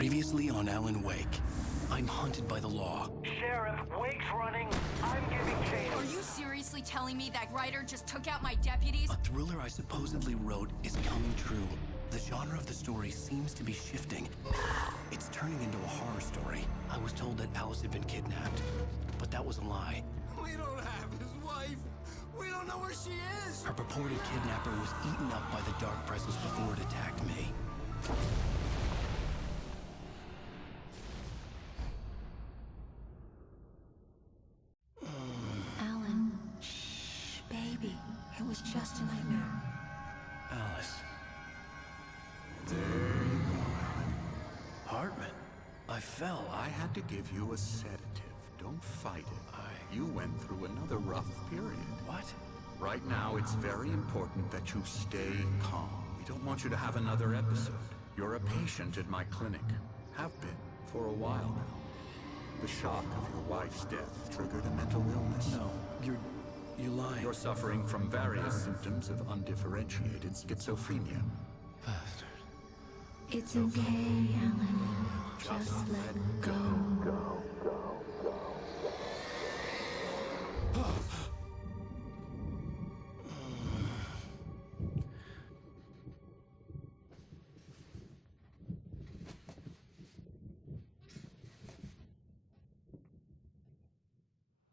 Previously on Alan Wake, I'm hunted by the law. Sheriff, Wake's running. I'm giving chase. Are you seriously telling me that writer just took out my deputies? A thriller I supposedly wrote is coming true. The genre of the story seems to be shifting. It's turning into a horror story. I was told that Alice had been kidnapped, but that was a lie. We don't have his wife. We don't know where she is. Her purported kidnapper was eaten up by the dark presence before it attacked me. Alan, shh, baby. It was just a nightmare. Alice. There you go, Alan. Hartman. I fell. I had to give you a sedative. Don't fight it. You went through another rough period. What? Right now, it's very important that you stay calm. We don't want you to have another episode. You're a patient at my clinic. Have been for a while now. The shock of your wife's death triggered a mental illness. No, you're lying. You're suffering from various symptoms of undifferentiated schizophrenia. Bastard. It's okay, Alan. Just let go.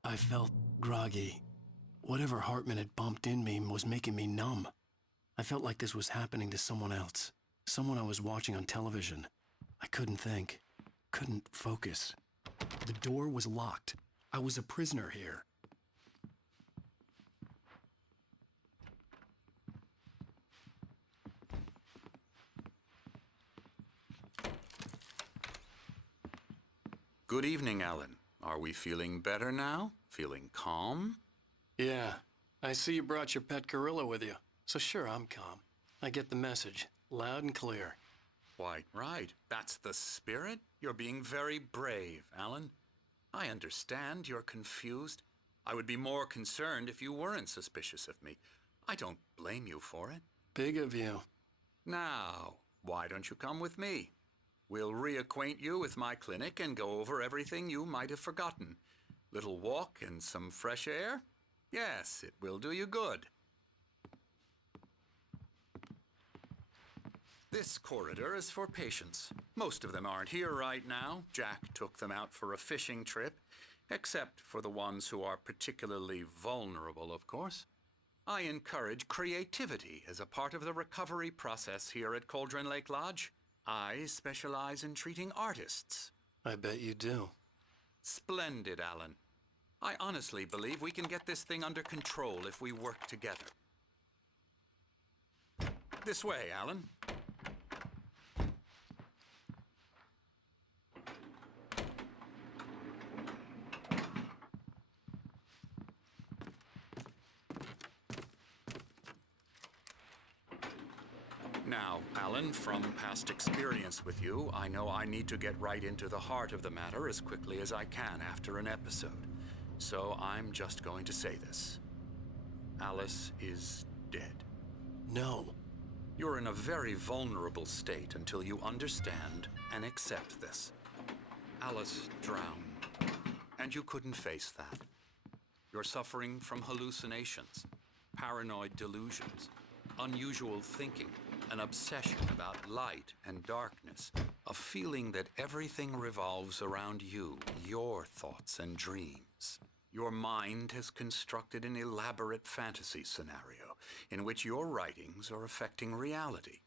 I felt groggy. Whatever Hartman had bumped in me was making me numb. I felt like this was happening to someone else. Someone I was watching on television. I couldn't think. Couldn't focus. The door was locked. I was a prisoner here. Good evening, Alan. Are we feeling better now? Feeling calm? Yeah, I see you brought your pet gorilla with you. So sure, I'm calm. I get the message, loud and clear. Quite right. That's the spirit. You're being very brave, Alan. I understand you're confused. I would be more concerned if you weren't suspicious of me. I don't blame you for it. Big of you. Now, why don't you come with me? We'll reacquaint you with my clinic and go over everything you might have forgotten. Little walk and some fresh air? Yes, it will do you good. This corridor is for patients. Most of them aren't here right now. Jack took them out for a fishing trip, except for the ones who are particularly vulnerable, of course. I encourage creativity as a part of the recovery process here at Cauldron Lake Lodge. I specialize in treating artists. I bet you do. Splendid, Alan. I honestly believe we can get this thing under control if we work together. This way, Alan. Now, Alan, from past experience with you, I know I need to get right into the heart of the matter as quickly as I can after an episode. So I'm just going to say this. Alice is dead. No. You're in a very vulnerable state until you understand and accept this. Alice drowned, and you couldn't face that. You're suffering from hallucinations, paranoid delusions, unusual thinking, an obsession about light and darkness, a feeling that everything revolves around you, your thoughts and dreams. Your mind has constructed an elaborate fantasy scenario in which your writings are affecting reality.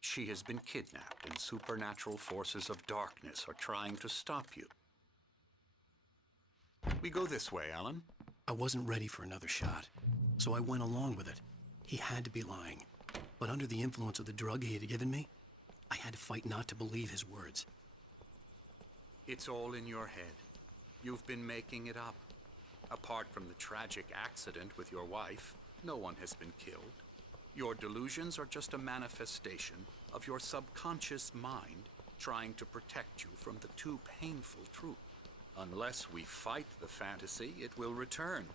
She has been kidnapped and supernatural forces of darkness are trying to stop you. We go this way, Alan. I wasn't ready for another shot, so I went along with it. He had to be lying. But under the influence of the drug he had given me, I had to fight not to believe his words. It's all in your head. You've been making it up. Apart from the tragic accident with your wife, no one has been killed. Your delusions are just a manifestation of your subconscious mind trying to protect you from the too painful truth. Unless we fight the fantasy, it will return.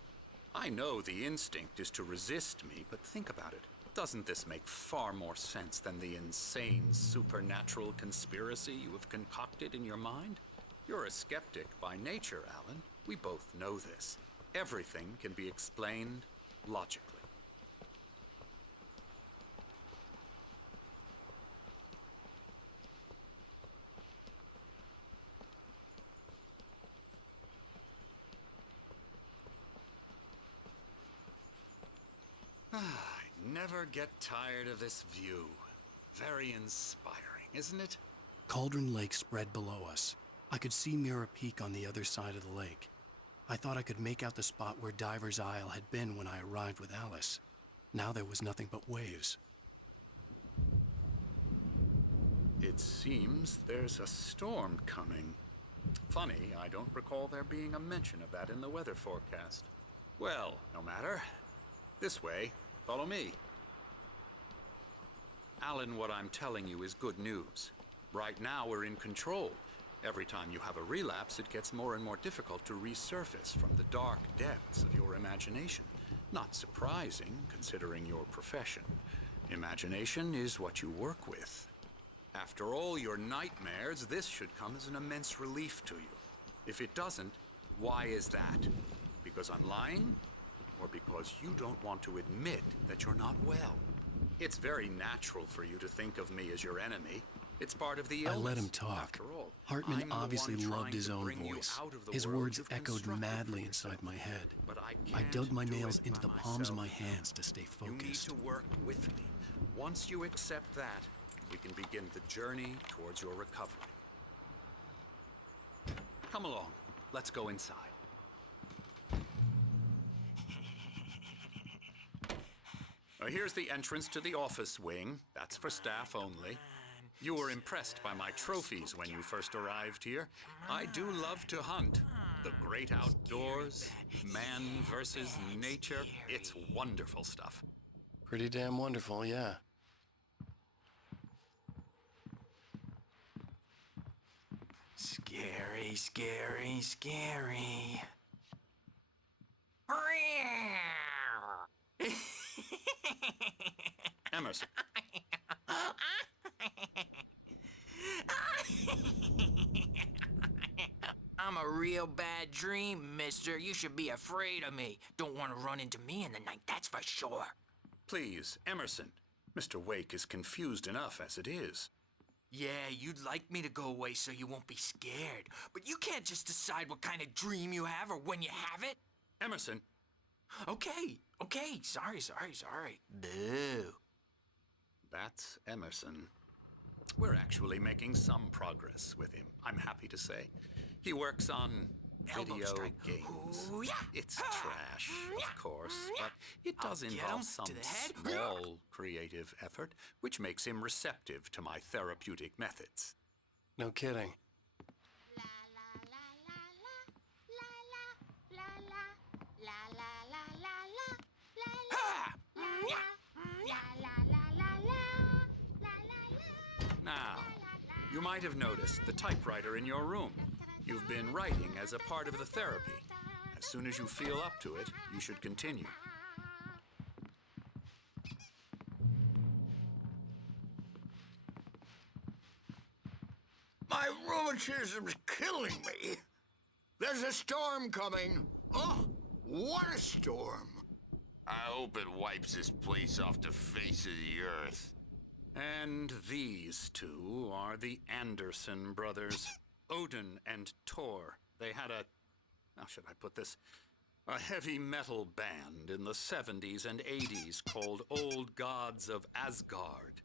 I know the instinct is to resist me, but think about it. Doesn't this make far more sense than the insane supernatural conspiracy you have concocted in your mind? You're a skeptic by nature, Alan. We both know this. Everything can be explained logically. I never get tired of this view. Very inspiring, isn't it? Cauldron Lake spread below us. I could see Mirror Peak on the other side of the lake. I thought I could make out the spot where Diver's Isle had been when I arrived with Alice. Now there was nothing but waves. It seems there's a storm coming. Funny, I don't recall there being a mention of that in the weather forecast. Well, no matter. This way. Follow me. Alan, what I'm telling you is good news. Right now, we're in control. Every time you have a relapse, it gets more and more difficult to resurface from the dark depths of your imagination. Not surprising, considering your profession. Imagination is what you work with. After all your nightmares, this should come as an immense relief to you. If it doesn't, why is that? Because I'm lying? Or because you don't want to admit that you're not well? It's very natural for you to think of me as your enemy. It's part of the illness. I let him talk. After all, Hartman I'm the obviously one loved trying his to own bring you voice. out of the His world words you've echoed constructed madly for inside yourself. my head. But I dug my can't do nails it into by the palms of my myself. hands to stay You need focused. to work with me. Once you accept that, we can begin the journey towards your recovery. Come along. Let's go inside. Here's the entrance to the office wing. That's for staff only. You were impressed by my trophies when you first arrived here. I do love to hunt. The great outdoors, man versus nature. It's wonderful stuff. Pretty damn wonderful, yeah. Scary, scary, scary. Emerson. I'm a real bad dream, mister. You should be afraid of me. Don't want to run into me in the night, that's for sure. Please, Emerson. Mr. Wake is confused enough as it is. Yeah, you'd like me to go away so you won't be scared. But you can't just decide what kind of dream you have or when you have it. Emerson. Okay. Sorry. Boo. That's Emerson. We're actually making some progress with him, I'm happy to say. He works on Elbow video strike. games. Ooh, yeah. It's trash, of course, but it does I'll get involve him some to the head. small creative effort, which makes him receptive to my therapeutic methods. No kidding. Now, you might have noticed the typewriter in your room. You've been writing as a part of the therapy. As soon as you feel up to it, you should continue. My rheumatism's killing me. There's a storm coming. Oh, what a storm. I hope it wipes this place off the face of the earth. And these two are the Anderson brothers, Odin and Thor. They had how should I put this? A heavy metal band in the 70s and 80s called Old Gods of Asgard.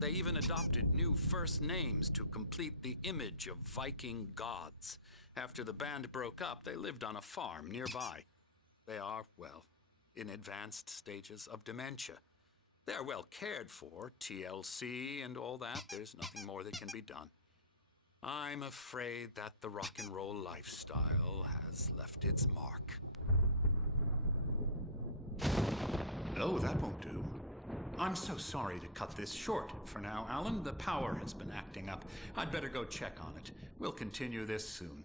They even adopted new first names to complete the image of Viking gods. After the band broke up, they lived on a farm nearby. They are, well, in advanced stages of dementia. They're well cared for, TLC and all that. There's nothing more that can be done. I'm afraid that the rock and roll lifestyle has left its mark. Oh, that won't do. I'm so sorry to cut this short for now, Alan. The power has been acting up. I'd better go check on it. We'll continue this soon.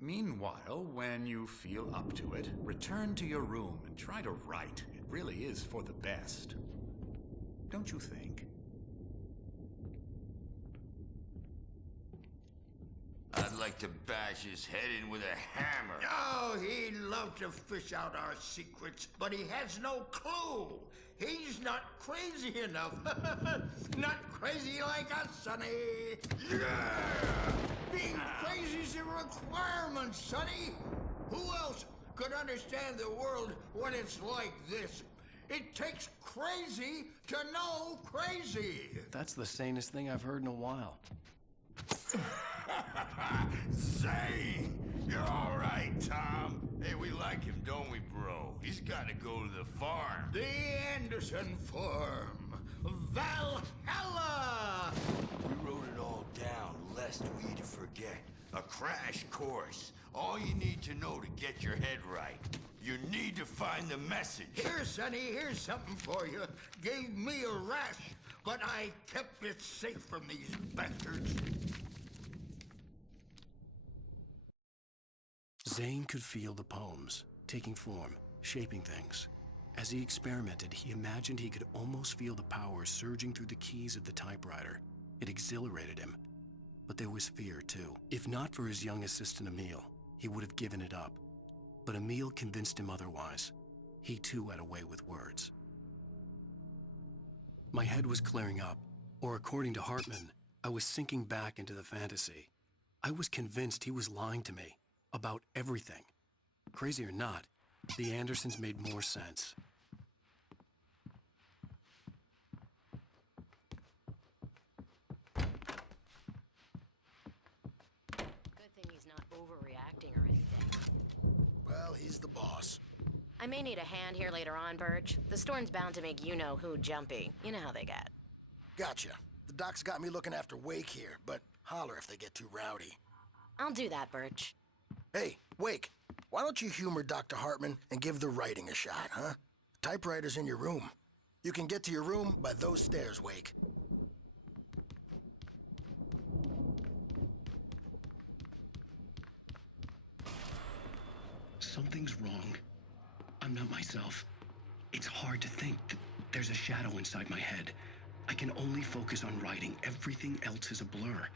Meanwhile, when you feel up to it, return to your room and try to write. It really is for the best. don't you think? I'd like to bash his head in with a hammer. Oh, he'd love to fish out our secrets, but he has no clue. He's not crazy enough. Not crazy like us, Sonny. Yeah! Being crazy's a requirement, Sonny. Who else could understand the world when it's like this? It takes crazy to know crazy. That's the sanest thing I've heard in a while. Zane! You're all right, Tom. Hey, we like him, don't we, bro? He's got to go to the farm. The Anderson Farm. Valhalla! We wrote it all down, lest we forget. A crash course. All you need to know to get your head right. You need to find the message. Here, Sonny, here's something for you. Gave me a rash, but I kept it safe from these bastards. Zane could feel the poems, taking form, shaping things. As he experimented, he imagined he could almost feel the power surging through the keys of the typewriter. It exhilarated him. But there was fear, too. If not for his young assistant Emil, he would have given it up. But Emil convinced him otherwise. He, too, had a way with words. My head was clearing up, or according to Hartman, I was sinking back into the fantasy. I was convinced he was lying to me. About everything. Crazy or not, the Andersons made more sense. Good thing he's not overreacting or anything. Well, he's the boss. I may need a hand here later on, Birch. The storm's bound to make you-know-who jumpy. You know how they get. Gotcha. The doc's got me looking after Wake here, but holler if they get too rowdy. I'll do that, Birch. Hey, Wake, why don't you humor Dr. Hartman and give the writing a shot, huh? Typewriter's in your room. You can get to your room by those stairs, Wake. Something's wrong. I'm not myself. It's hard to think that there's a shadow inside my head. I can only focus on writing. Everything else is a blur.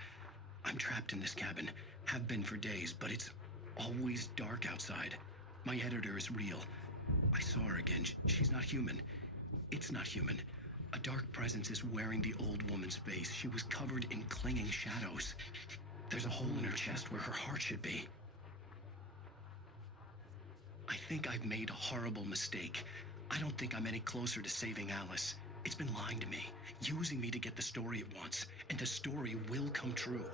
I'm trapped in this cabin. Have been for days, but it's always dark outside. My editor is real. I saw her again. She's not human. It's not human. A dark presence is wearing the old woman's face. She was covered in clinging shadows. There's a hole in her chest where her heart should be. I think I've made a horrible mistake. I don't think I'm any closer to saving Alice. It's been lying to me, using me to get the story it wants, and the story will come true.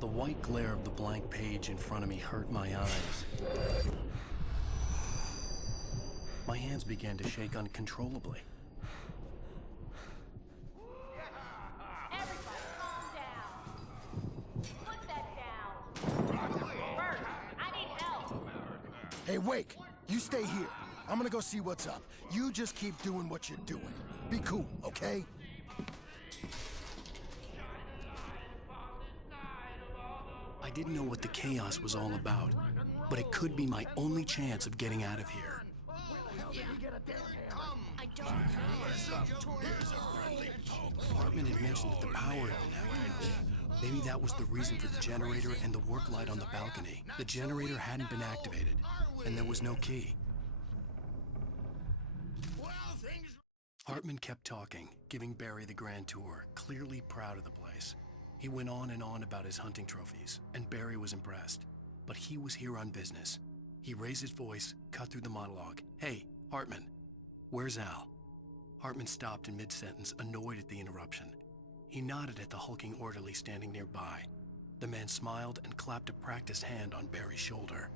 The white glare of the blank page in front of me hurt my eyes. My hands began to shake uncontrollably. Everybody, calm down. Put that down. Bert, I need help. Hey, Wake, you stay here. I'm gonna go see what's up. You just keep doing what you're doing. Be cool, okay? I didn't know what the chaos was all about, but it could be my only chance of getting out of here. I don't know. Hartman had mentioned that the power had been activated. Maybe that was the reason for the generator and the work light on the balcony. The generator hadn't been activated, and there was no key. Hartman kept talking, giving Barry the grand tour, clearly proud of the place. He went on and on about his hunting trophies, and Barry was impressed. But he was here on business. He raised his voice, cut through the monologue. Hey, Hartman, where's Al? Hartman stopped in mid-sentence, annoyed at the interruption. He nodded at the hulking orderly standing nearby. The man smiled and clapped a practiced hand on Barry's shoulder.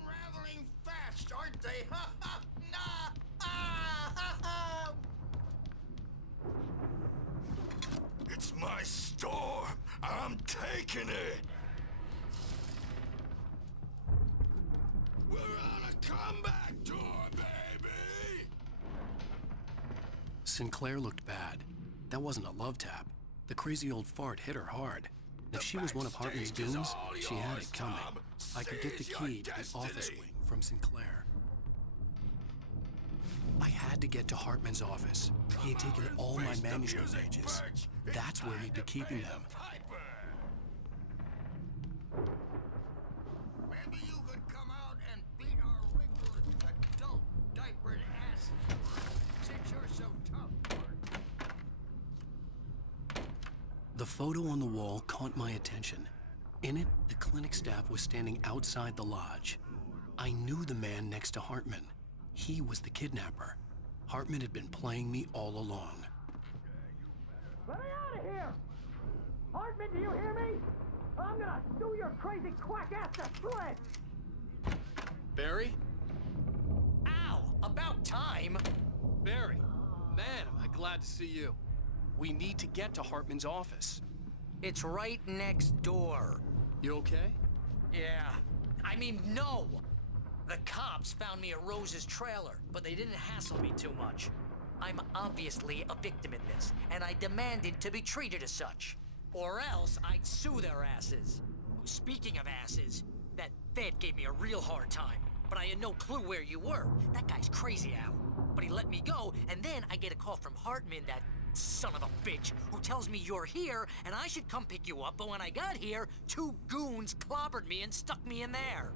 Unraveling fast, aren't they? Ha ha! Nah! Ah! Ha ha! It's my storm. I'm taking it. We're on a comeback tour, baby. Sinclair looked bad. That wasn't a love tap. The crazy old fart hit her hard. If she was one of Hartman's goons, she had it coming. I could get the key to the office wing from Sinclair. I had to get to Hartman's office. He had taken all my manuscript pages. That's where he'd be keeping them. Maybe you could come out and beat our wrinkled adult diapered asses. Since you're so tough. The photo on the wall caught my attention. In it, the clinic staff was standing outside the lodge. I knew the man next to Hartman. He was the kidnapper. Hartman had been playing me all along. Let me out of here! Hartman, do you hear me? I'm gonna sue your crazy quack ass to shreds! Barry? Ow! About time! Barry! Man, am I glad to see you. We need to get to Hartman's office. It's right next door. You okay? Yeah. I mean, no! The cops found me at Rose's trailer, but they didn't hassle me too much. I'm obviously a victim in this, and I demanded to be treated as such. Or else I'd sue their asses. Speaking of asses, that Fed gave me a real hard time, but I had no clue where you were. That guy's crazy, Al. But he let me go, and then I get a call from Hartman, that son of a bitch, who tells me you're here, and I should come pick you up, but when I got here, 2 goons clobbered me and stuck me in there.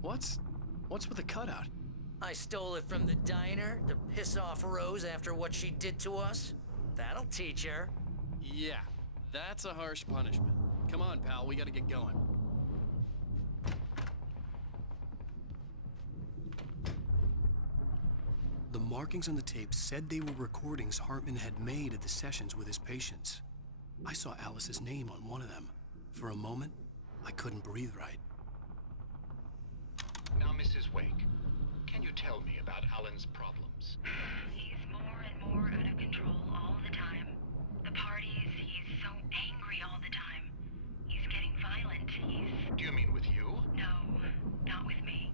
What's with the cutout? I stole it from the diner to piss off Rose after what she did to us. That'll teach her. Yeah, that's a harsh punishment. Come on, pal, we gotta get going. The markings on the tape said they were recordings Hartman had made at the sessions with his patients. I saw Alice's name on one of them. For a moment, I couldn't breathe right. Now, Mrs. Wake, can you tell me about Alan's problems? He's more and more out of control all the time. The parties, he's so angry all the time. He's getting violent. Do you mean with you? No, not with me.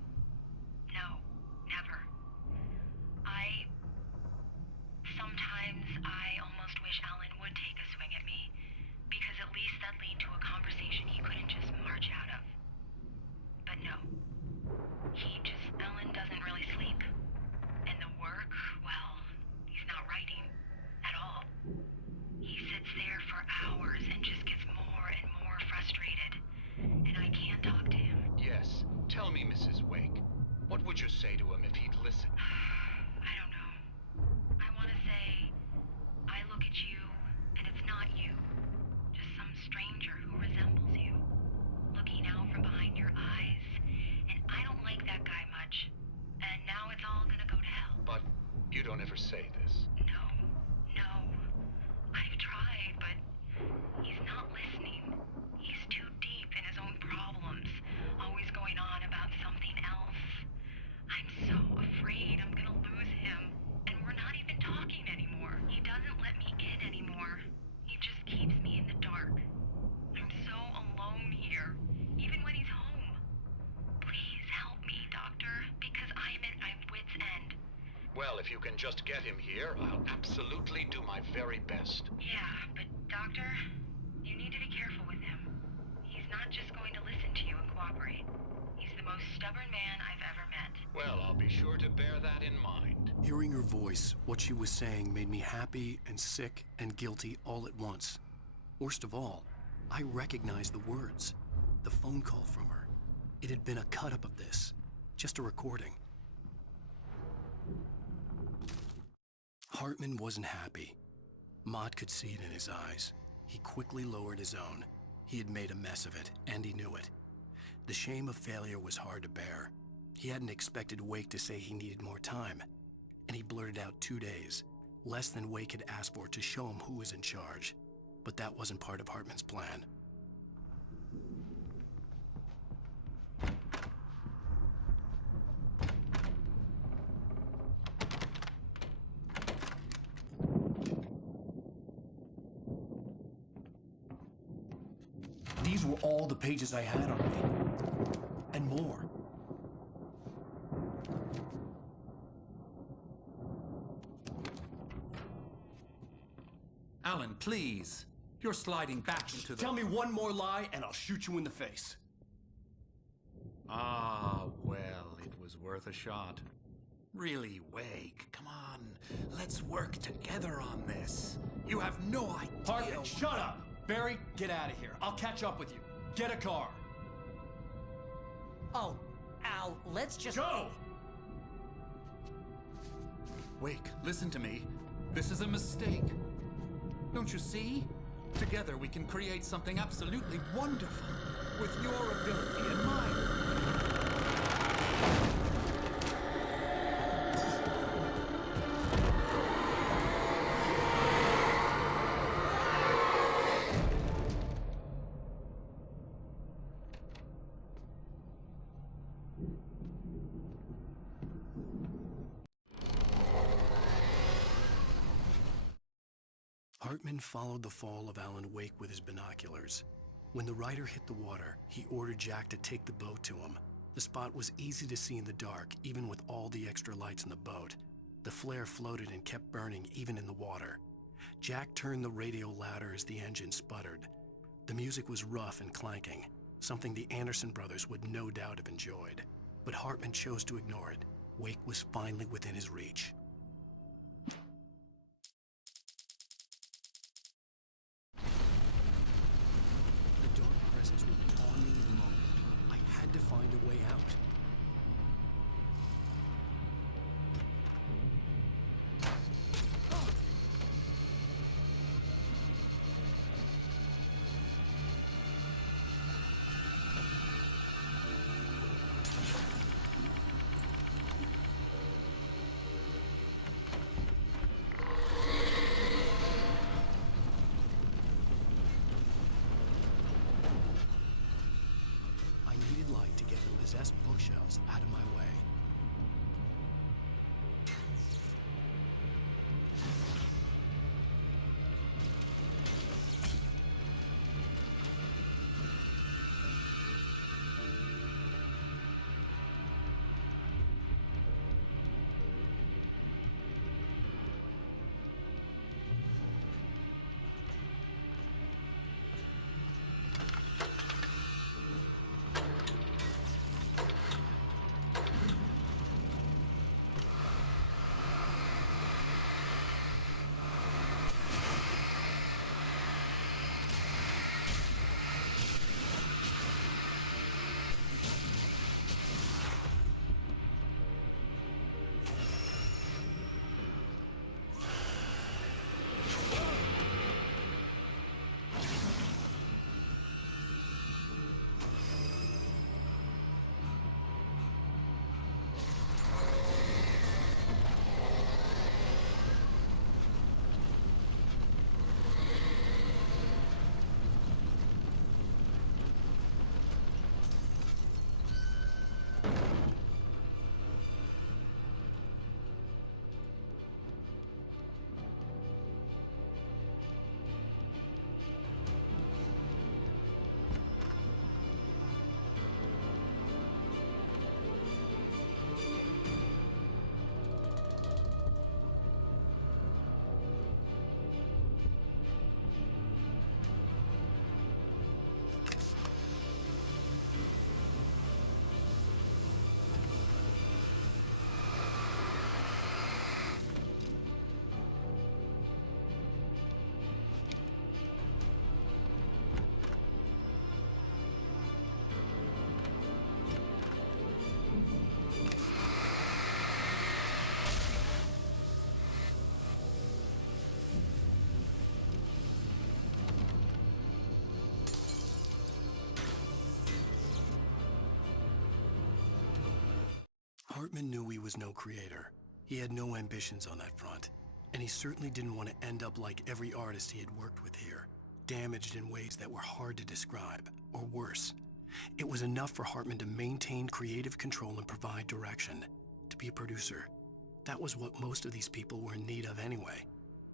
No, never. Sometimes I almost wish Alan would take a swing at me, because at least that'd lead to a conversation he couldn't just march out of. But no. Alan doesn't really sleep. And the work, well, he's not writing at all. He sits there for hours and just gets more and more frustrated. And I can't talk to him. Yes. Tell me, Mrs. Wake, what would you say to him if he'd listen? I don't know. I want to say, I look at you, and it's not you. Just some stranger who resembles you. Looking out from behind your eyes. And I don't like that guy much. And now it's all gonna go to hell. But you don't ever say this. No. I've tried, but he's not listening. He's too deep in his own problems. Always going on about something else. I'm so afraid I'm gonna lose him. And we're not even talking anymore. He doesn't let me in anymore. He just keeps me in the dark. I'm so alone here, even when he's home. Please help me, Doctor, because I'm at my wit's end. Well, if you can just get him here, I'll absolutely do my very best. Yeah, but Doctor, you need to be careful with him. He's not just going to listen to you and cooperate. He's the most stubborn man I've ever met. Well, I'll be sure to bear that in mind. Hearing her voice, what she was saying made me happy and sick and guilty all at once. Worst of all, I recognized the words. The phone call from her. It had been a cut-up of this. Just a recording. Hartman wasn't happy. Mott could see it in his eyes. He quickly lowered his own. He had made a mess of it, and he knew it. The shame of failure was hard to bear. He hadn't expected Wake to say he needed more time, and he blurted out 2 days, less than Wake had asked for to show him who was in charge. But that wasn't part of Hartman's plan. These were all the pages I had on me, and more. Alan, them, please. You're sliding back into the... Tell me one more lie and I'll shoot you in the face. Ah, well, it was worth a shot. Really, Wake, come on. Let's work together on this. You have no idea... Hartman, shut up! Barry, get out of here. I'll catch up with you. Get a car. Oh, Al, let's just... Go! Wake, listen to me. This is a mistake. Don't you see? Together we can create something absolutely wonderful. With your ability and mine. Hartman followed the fall of Alan Wake with his binoculars. When the rider hit the water, he ordered Jack to take the boat to him. The spot was easy to see in the dark, even with all the extra lights in the boat. The flare floated and kept burning even in the water. Jack turned the radio louder as the engine sputtered. The music was rough and clanking, something the Anderson brothers would no doubt have enjoyed. But Hartman chose to ignore it. Wake was finally within his reach. The dark presence would be on me in a moment. I had to find a way out. Possessed bookshelves out of my way. Hartman knew he was no creator. He had no ambitions on that front. And he certainly didn't want to end up like every artist he had worked with here, damaged in ways that were hard to describe, or worse. It was enough for Hartman to maintain creative control and provide direction, to be a producer. That was what most of these people were in need of anyway.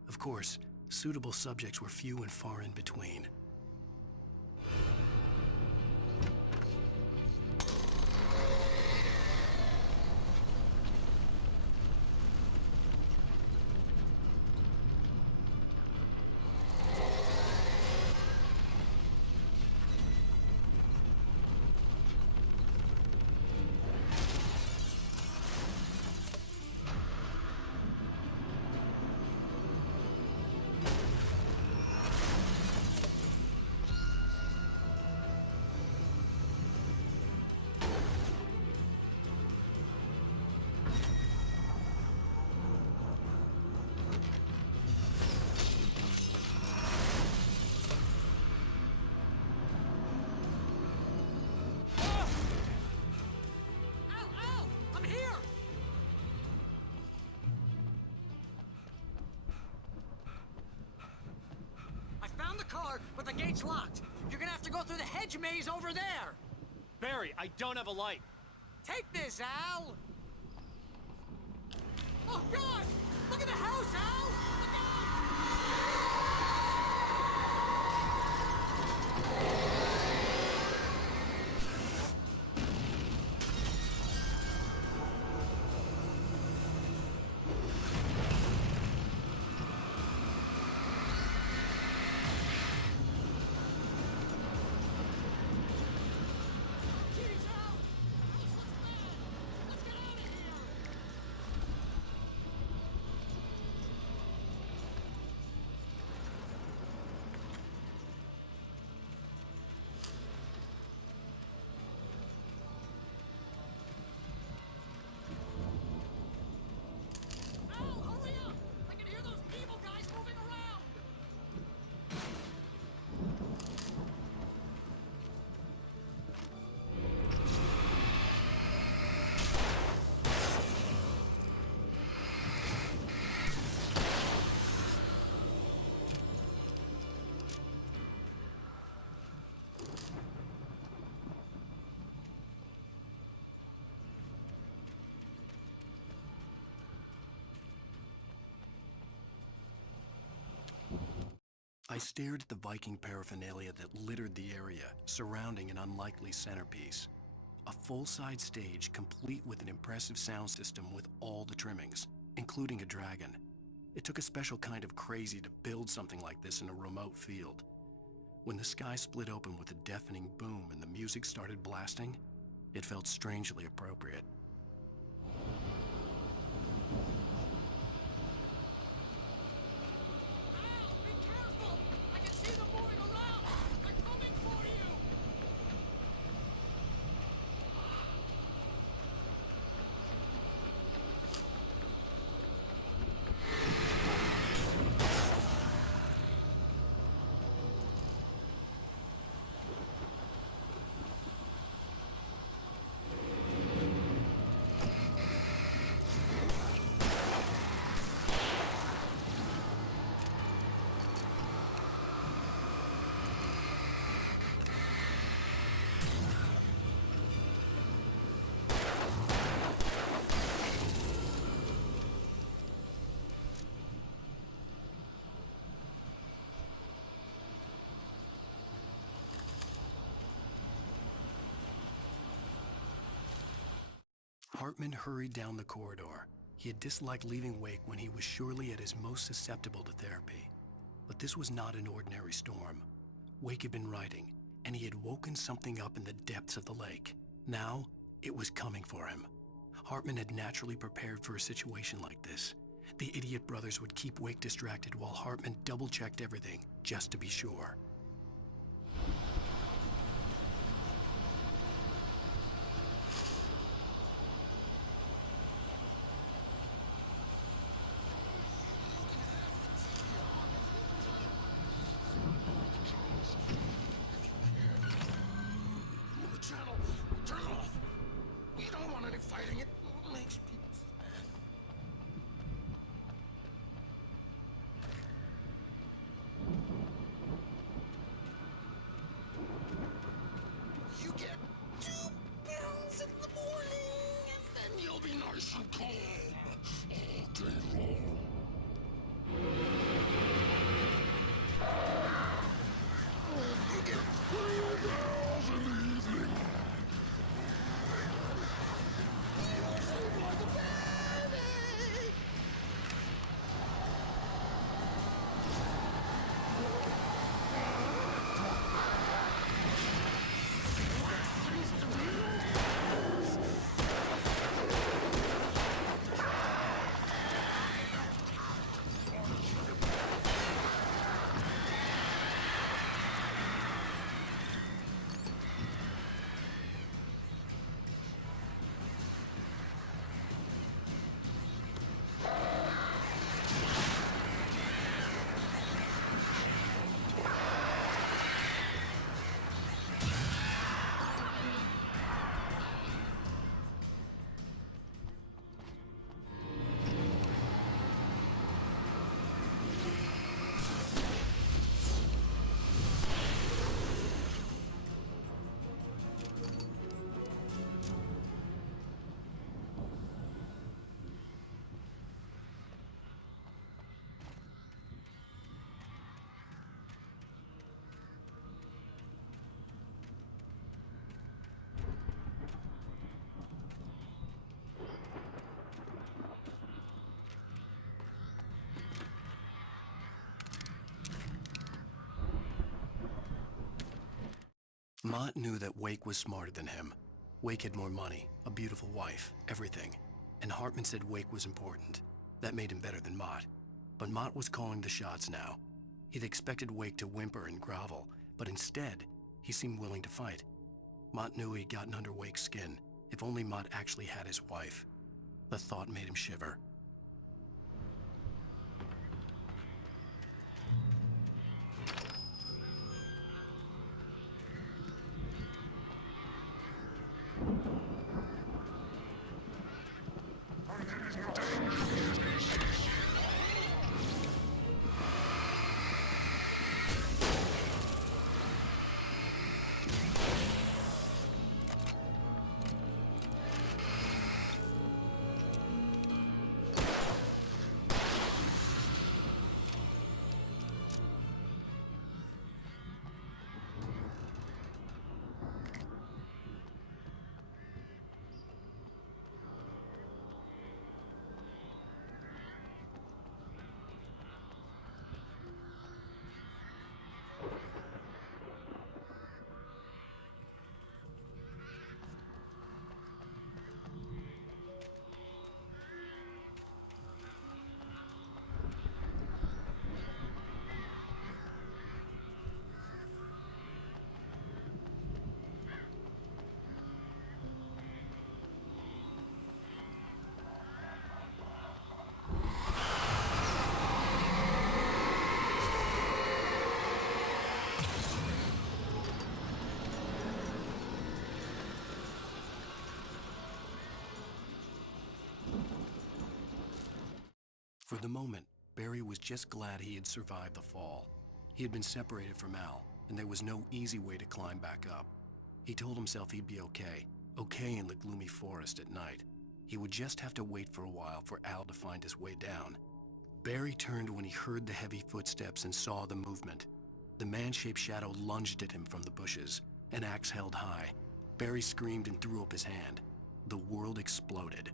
Of course, suitable subjects were few and far in between. car, but the gate's locked. You're gonna have to go through the hedge maze over there. Barry, I don't have a light. Take this, Al! Oh, God! Look at the house, Al! Look out! Jeez, Al! Let's get out of here! Al, hurry up! I can hear those evil guys moving around! I stared at the Viking paraphernalia that littered the area, surrounding an unlikely centerpiece. A full-size stage complete with an impressive sound system with all the trimmings, including a dragon. It took a special kind of crazy to build something like this in a remote field. When the sky split open with a deafening boom and the music started blasting, it felt strangely appropriate. Al, be careful! I can see them moving around! They're coming for you! Hartman hurried down the corridor. He had disliked leaving Wake when he was surely at his most susceptible to therapy. But this was not an ordinary storm. Wake had been writing, and he had woken something up in the depths of the lake. Now, it was coming for him. Hartman had naturally prepared for a situation like this. The idiot brothers would keep Wake distracted while Hartman double-checked everything, just to be sure. Turn it off. We don't want any fighting. It makes people sad. Mott knew that Wake was smarter than him. Wake had more money, a beautiful wife, everything. And Hartman said Wake was important. That made him better than Mott. But Mott was calling the shots now. He'd expected Wake to whimper and grovel, but instead, he seemed willing to fight. Mott knew he'd gotten under Wake's skin. If only Mott actually had his wife. The thought made him shiver. For the moment, Barry was just glad he had survived the fall. He had been separated from Al, and there was no easy way to climb back up. He told himself he'd be okay in the gloomy forest at night. He would just have to wait for a while for Al to find his way down. Barry turned when he heard the heavy footsteps and saw the movement. The man-shaped shadow lunged at him from the bushes, an axe held high. Barry screamed and threw up his hand. The world exploded.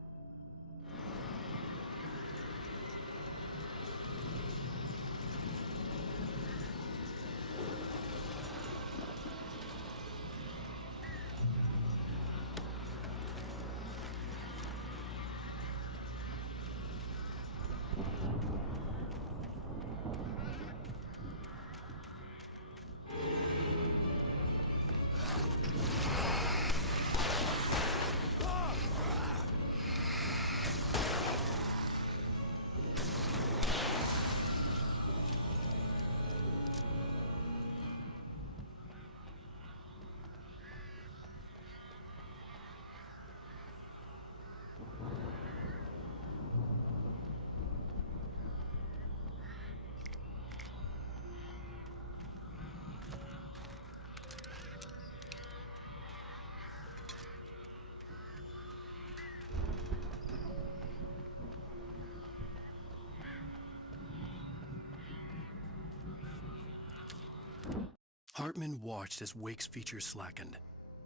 Hartman watched as Wake's features slackened.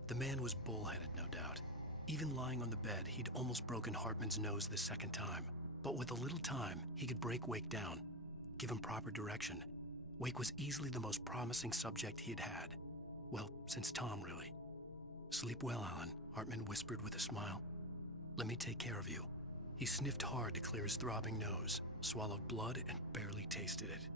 The man was bullheaded, no doubt. Even lying on the bed, he'd almost broken Hartman's nose the second time. But with a little time, he could break Wake down, give him proper direction. Wake was easily the most promising subject he'd had. Well, since Tom, really. "Sleep well, Alan," Hartman whispered with a smile. "Let me take care of you." He sniffed hard to clear his throbbing nose, swallowed blood, and barely tasted it.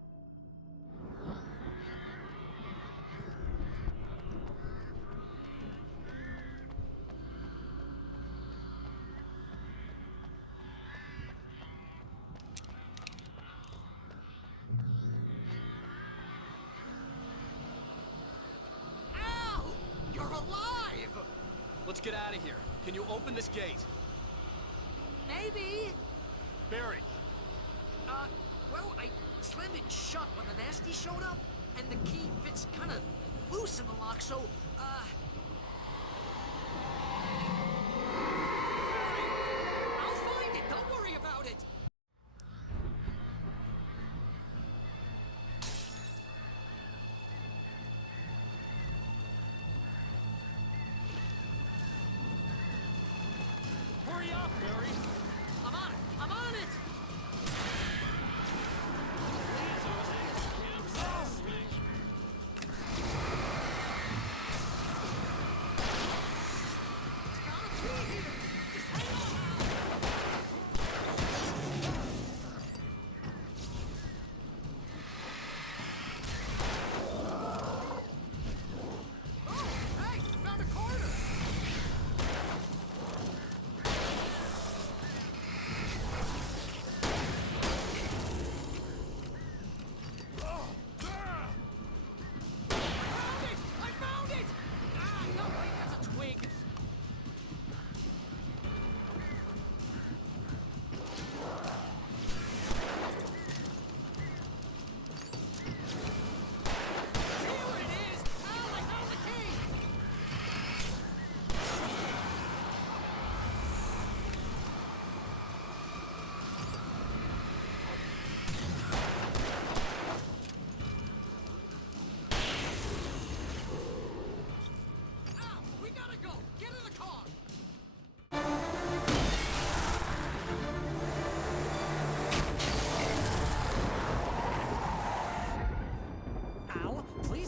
Let's get out of here. Can you open this gate? Maybe. Barry. Well, I slammed it shut when the nasty showed up, and the key fits kind of loose in the lock, so, Barry, I'll find it. Don't worry about it. Hurry up, Barry! I'm on it! I'm on it!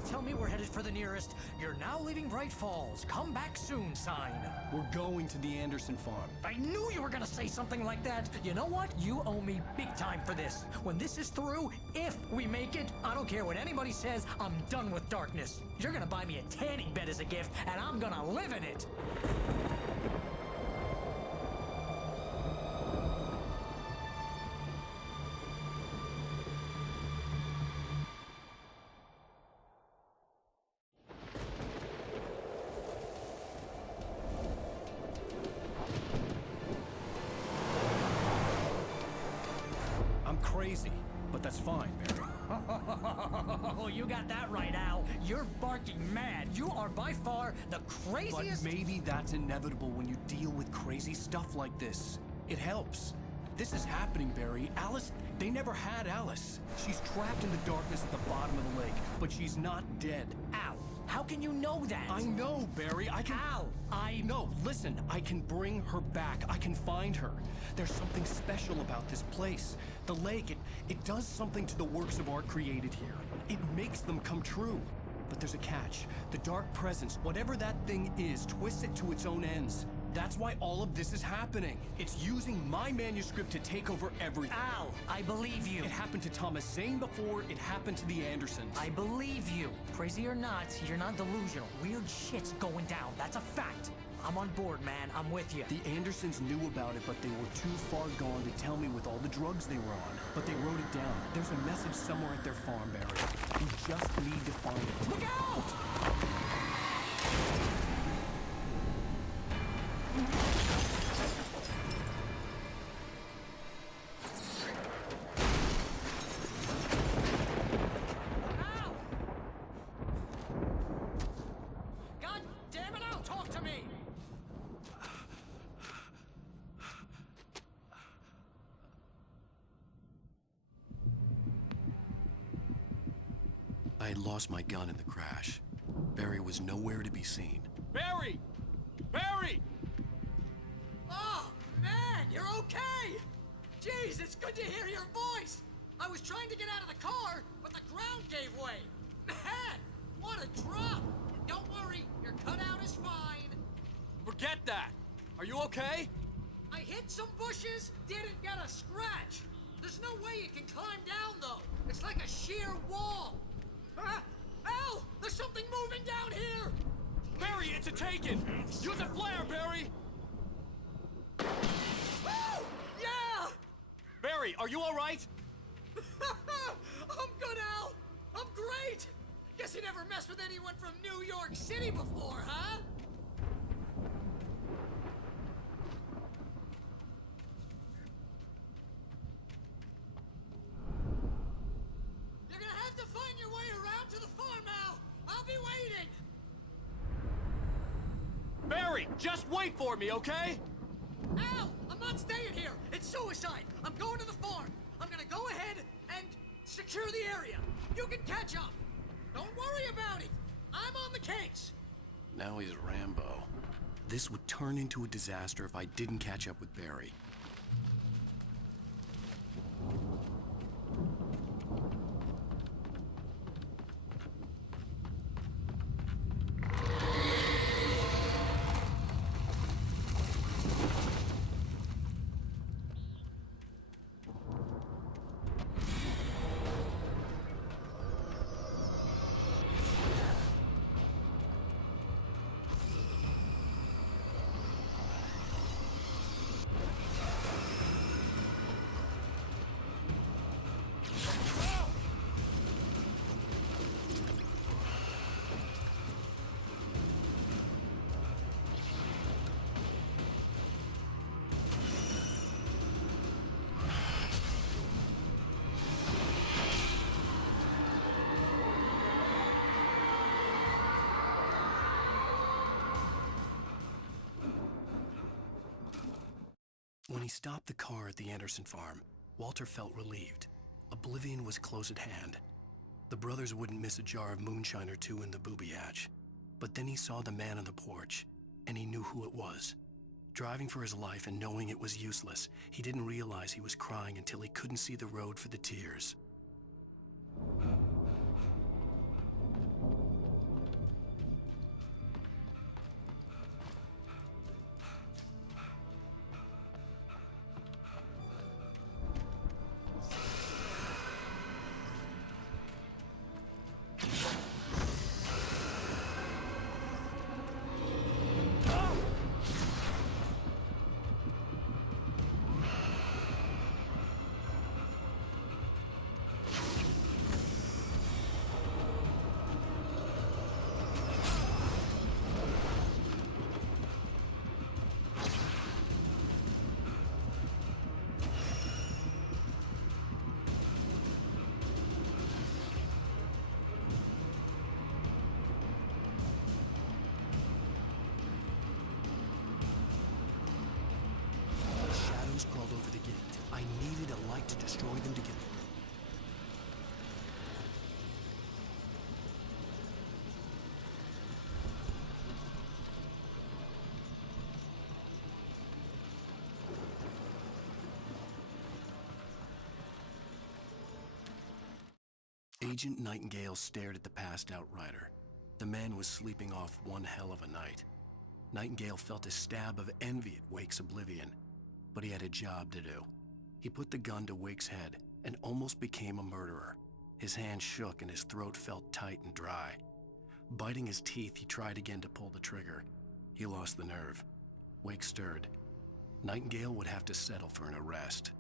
tell me we're headed for the nearest "You're now leaving Bright Falls. Come back soon" sign. We're going to the Anderson farm. I knew you were gonna say something like that. You know what? You owe me big time for this. When this is through, if we make it, I don't care what anybody says, I'm done with darkness. You're gonna buy me a tanning bed as a gift, and I'm gonna live in it. I'm crazy, but that's fine, Barry. Oh, you got that right, Al. You're barking mad. You are by far the craziest. But maybe that's inevitable when you deal with crazy stuff like this. It helps. This is happening, Barry. Alice, they never had Alice. She's trapped in the darkness at the bottom of the lake, but she's not dead. Al, how can you know that? I know, Barry. I can... Al, No, listen. I can bring her back. I can find her. There's something special about this place. The lake, it does something to the works of art created here. It makes them come true. But there's a catch. The dark presence, whatever that thing is, twists it to its own ends. That's why all of this is happening. It's using my manuscript to take over everything. Al, I believe you. It happened to Thomas Zane before, it happened to the Andersons. I believe you. Crazy or not, you're not delusional. Weird shit's going down. That's a fact. I'm on board, man. I'm with you. The Andersons knew about it, but they were too far gone to tell me with all the drugs they were on. But they wrote it down. There's a message somewhere at their farm, Barry. You just need to find it. Look out! God damn it, Al, talk to me! I had lost my gun in the crash. Barry was nowhere to be seen. Barry! Barry! Oh, man, you're okay! Jeez, it's good to hear your voice! I was trying to get out of the car, but the ground gave way. Man, what a drop! Don't worry, your cutout is fine. Forget that! Are you okay? I hit some bushes, didn't get a scratch. There's no way you can climb down, though. It's like a sheer wall. Al, there's something moving down here! Barry, it's a taken! Use a flare, Barry! Oh, yeah! Barry, are you all right? I'm good, Al. I'm great. Guess you never messed with anyone from New York City before, huh? You're gonna have to find your way around to the farm, Al. I'll be waiting. Barry, just wait for me, okay? Al, I'm not staying here. It's suicide. I'm going to the farm. I'm gonna go ahead and secure the area. You can catch up. Don't worry about it. I'm on the case. Now he's Rambo. This would turn into a disaster if I didn't catch up with Barry. When he stopped the car at the Anderson farm, Walter felt relieved. Oblivion was close at hand. The brothers wouldn't miss a jar of moonshine or two in the booby hatch. But then he saw the man on the porch, and he knew who it was. Driving for his life and knowing it was useless, he didn't realize he was crying until he couldn't see the road for the tears. Agent Nightingale stared at the passed out rider. The man was sleeping off one hell of a night. Nightingale felt a stab of envy at Wake's oblivion, but he had a job to do. He put the gun to Wake's head and almost became a murderer. His hand shook and his throat felt tight and dry. Biting his teeth, he tried again to pull the trigger. He lost the nerve. Wake stirred. Nightingale would have to settle for an arrest.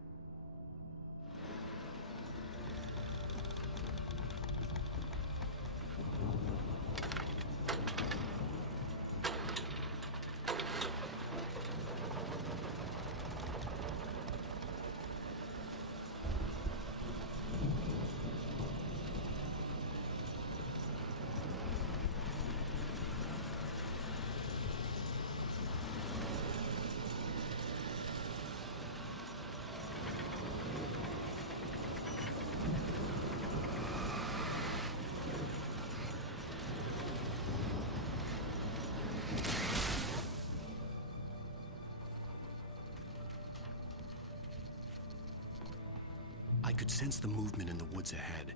I could sense the movement in the woods ahead.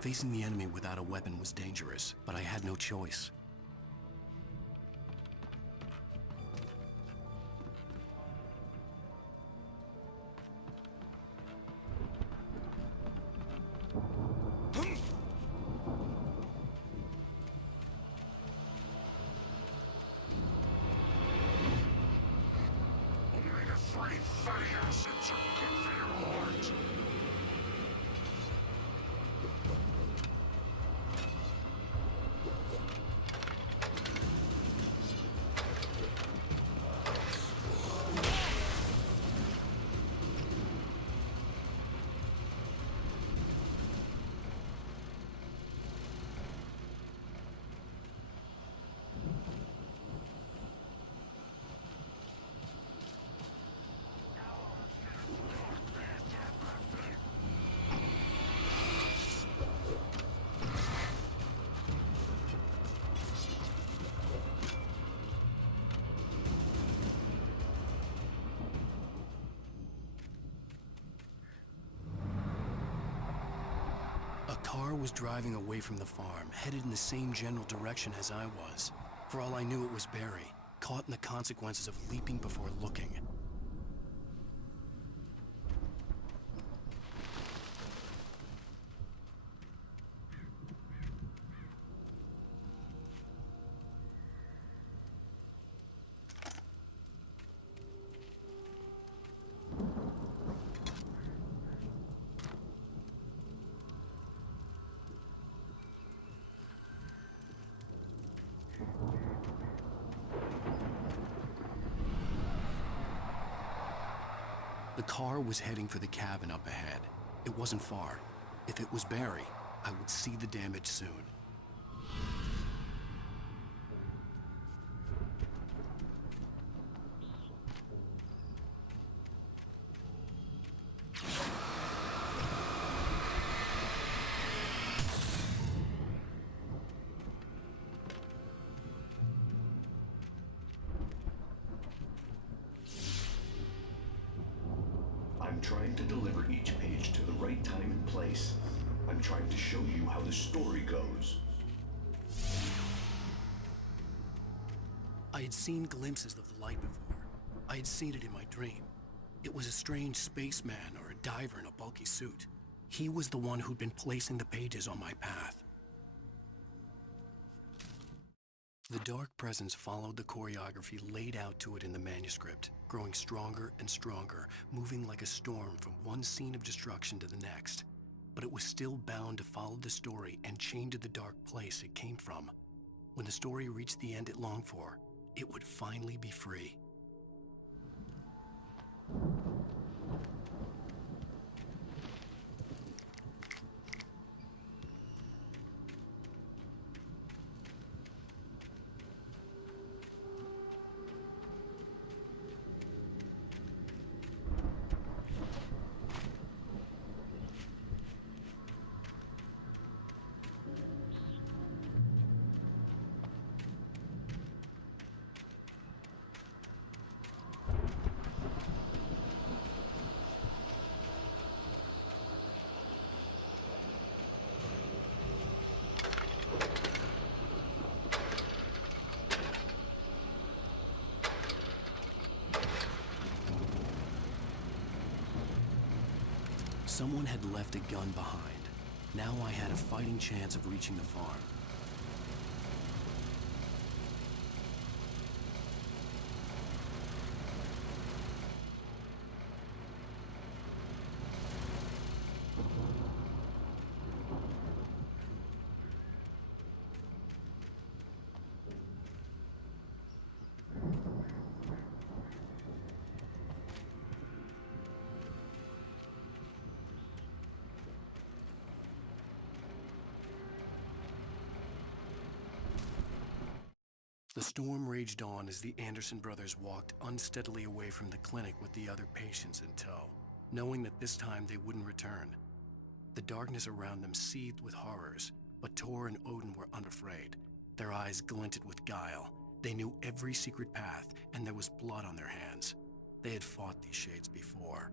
Facing the enemy without a weapon was dangerous, but I had no choice. A car was driving away from the farm, headed in the same general direction as I was. For all I knew, it was Barry, caught in the consequences of leaping before looking. The car was heading for the cabin up ahead. It wasn't far. If it was Barry, I would see the damage soon. I'm trying to deliver each page to the right time and place. I'm trying to show you how the story goes. I had seen glimpses of the light before. I had seen it in my dream. It was a strange spaceman or a diver in a bulky suit. He was the one who'd been placing the pages on my path. The dark presence followed the choreography laid out to it in the manuscript, growing stronger and stronger, moving like a storm from one scene of destruction to the next. But it was still bound to follow the story and chained to the dark place it came from. When the story reached the end it longed for, it would finally be free. Someone had left a gun behind. Now I had a fighting chance of reaching the farm. The storm raged on as the Anderson brothers walked unsteadily away from the clinic with the other patients in tow, knowing that this time they wouldn't return. The darkness around them seethed with horrors, but Tor and Odin were unafraid. Their eyes glinted with guile. They knew every secret path, and there was blood on their hands. They had fought these shades before.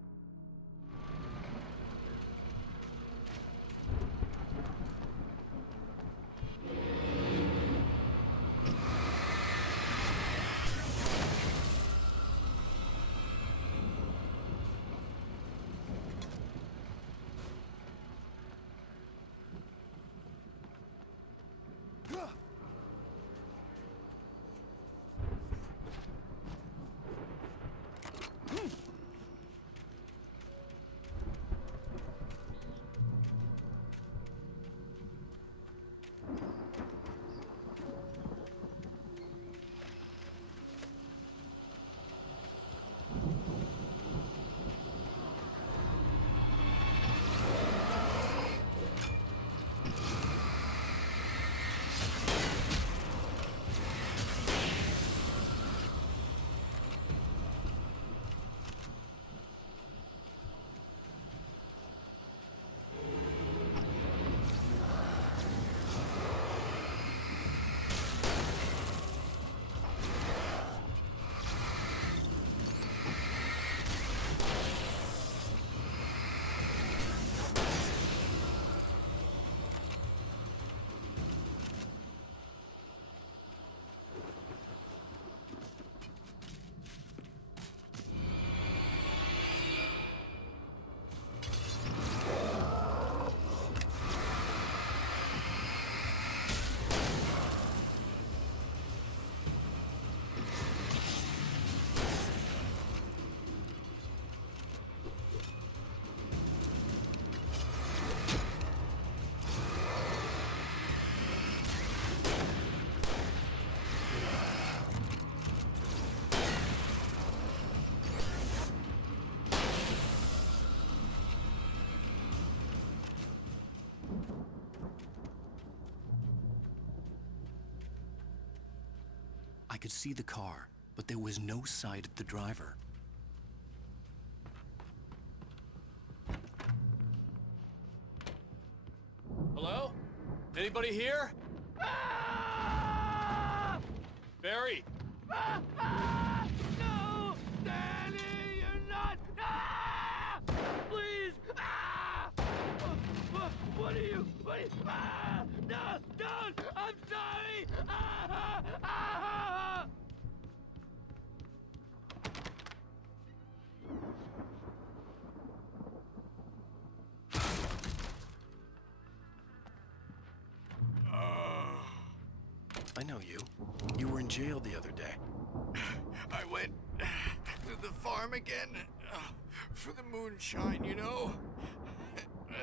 I could see the car, but there was no sight of the driver. Hello? Is anybody here? Barry! No! Danny, you're not! Please! What are you? No! Don't! I'm sorry! I know you. You were in jail the other day. I went to the farm again for the moonshine, you know?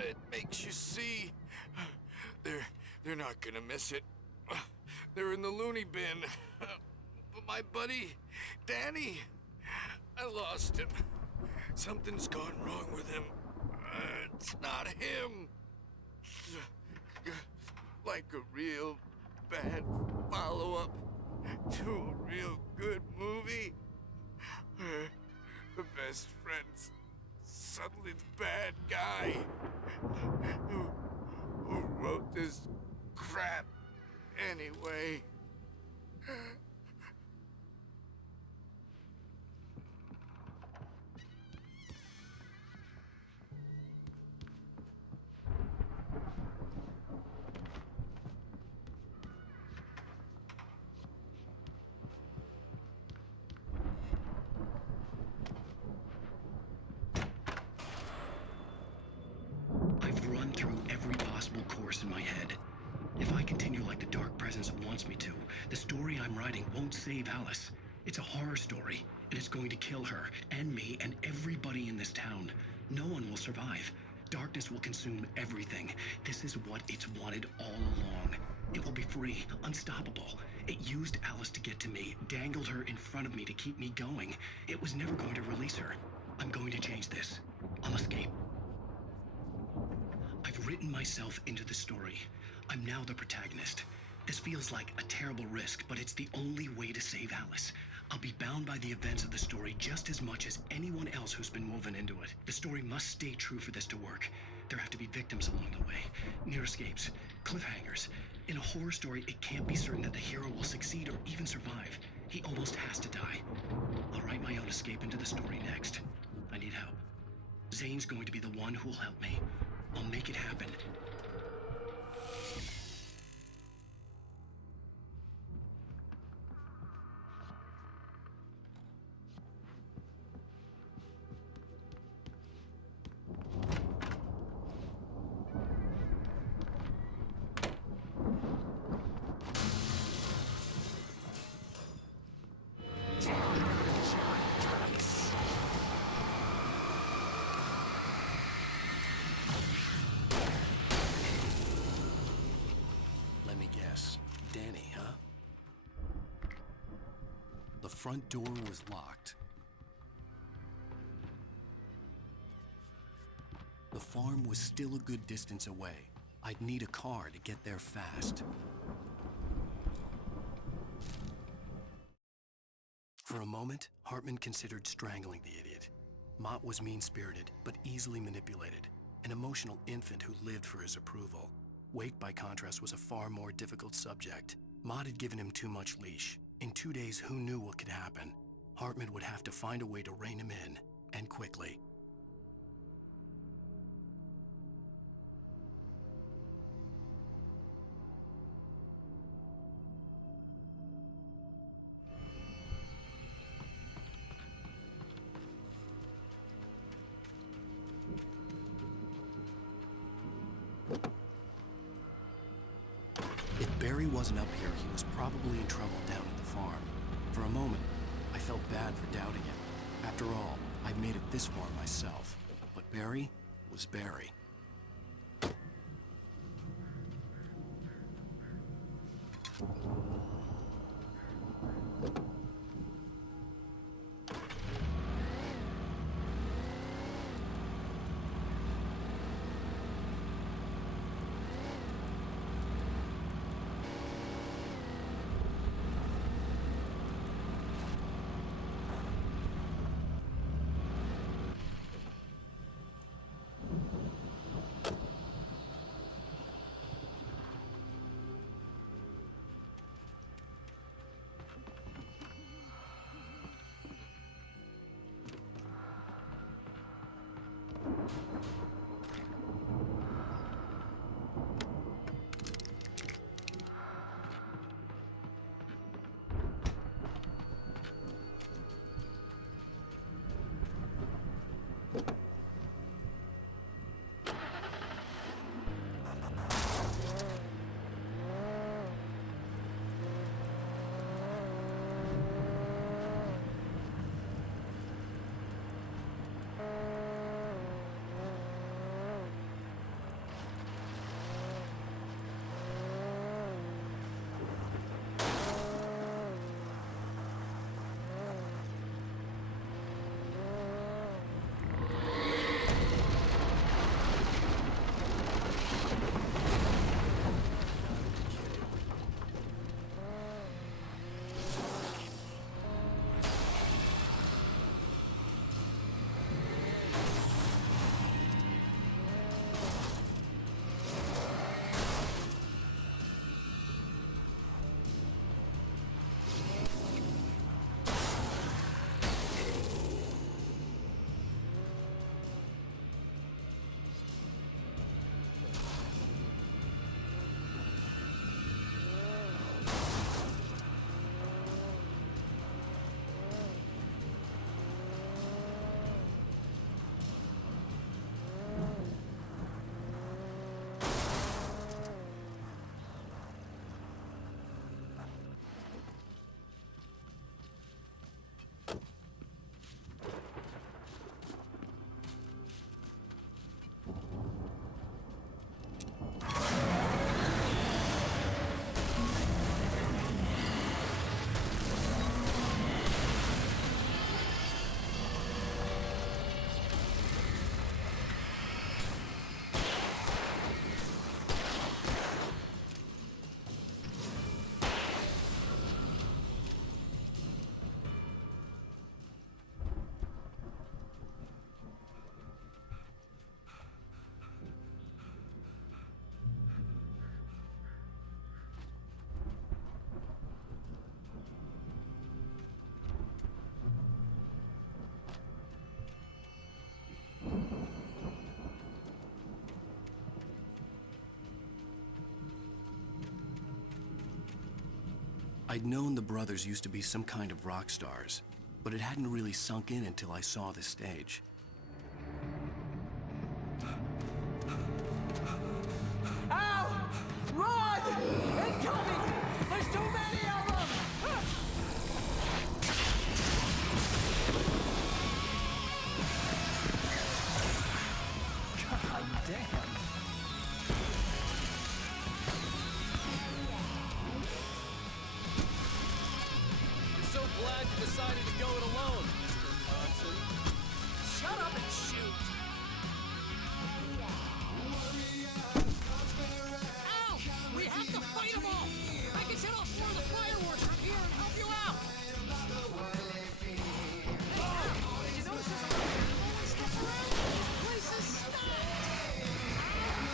It makes you see. They're not gonna miss it. They're in the loony bin. But my buddy, Danny, I lost him. Something's gone wrong with him. It's not him. Like a real bad follow-up to a real good movie. The best friend's suddenly the bad guy who wrote this crap anyway. course in my head. If I continue like the Dark Presence wants me to, the story I'm writing won't save Alice. It's a horror story, and it's going to kill her, and me, and everybody in this town. No one will survive. Darkness will consume everything. This is what it's wanted all along. It will be free, unstoppable. It used Alice to get to me, dangled her in front of me to keep me going. It was never going to release her. I'm going to change this. I'll escape. I've written myself into the story. I'm now the protagonist. This feels like a terrible risk, but it's the only way to save Alice. I'll be bound by the events of the story just as much as anyone else who's been woven into it. The story must stay true for this to work. There have to be victims along the way, near escapes, cliffhangers. In a horror story, it can't be certain that the hero will succeed or even survive. He almost has to die. I'll write my own escape into the story next. I need help. Zane's going to be the one who'll help me. I'll make it happen. The front door was locked. The farm was still a good distance away. I'd need a car to get there fast. For a moment, Hartman considered strangling the idiot. Mott was mean-spirited, but easily manipulated. An emotional infant who lived for his approval. Wake, by contrast, was a far more difficult subject. Mott had given him too much leash. In 2 days, who knew what could happen? Hartman would have to find a way to rein him in, and quickly. If Barry wasn't up here, he was probably in trouble down at the farm. For a moment, I felt bad for doubting him. After all, I'd made it this far myself. But Barry was Barry. I'd known the brothers used to be some kind of rock stars, but it hadn't really sunk in until I saw the stage. Al! Run! Incoming! There's too many of them! God damn. I'm so glad you decided to go it alone, Mr. Thompson. Shut up and shoot! Al! We have to fight them all! I can set off more of the fireworks from here and help you out! Hey, Al! Did you notice there's a lot of rolling stuff around? This place is stacked!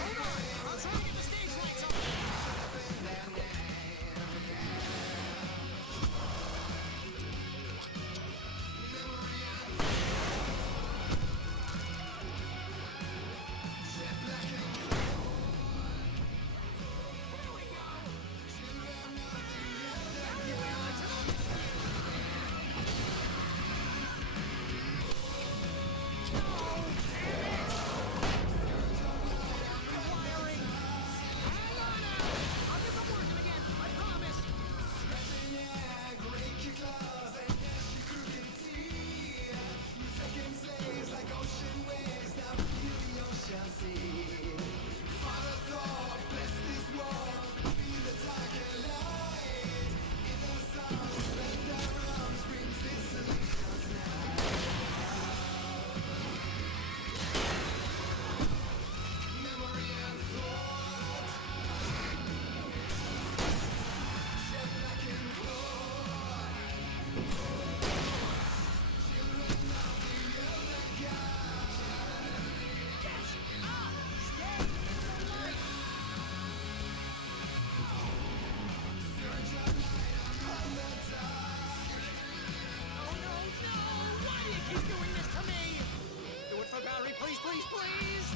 Hold on! I'll try to get the stage lights on! Please, please, please!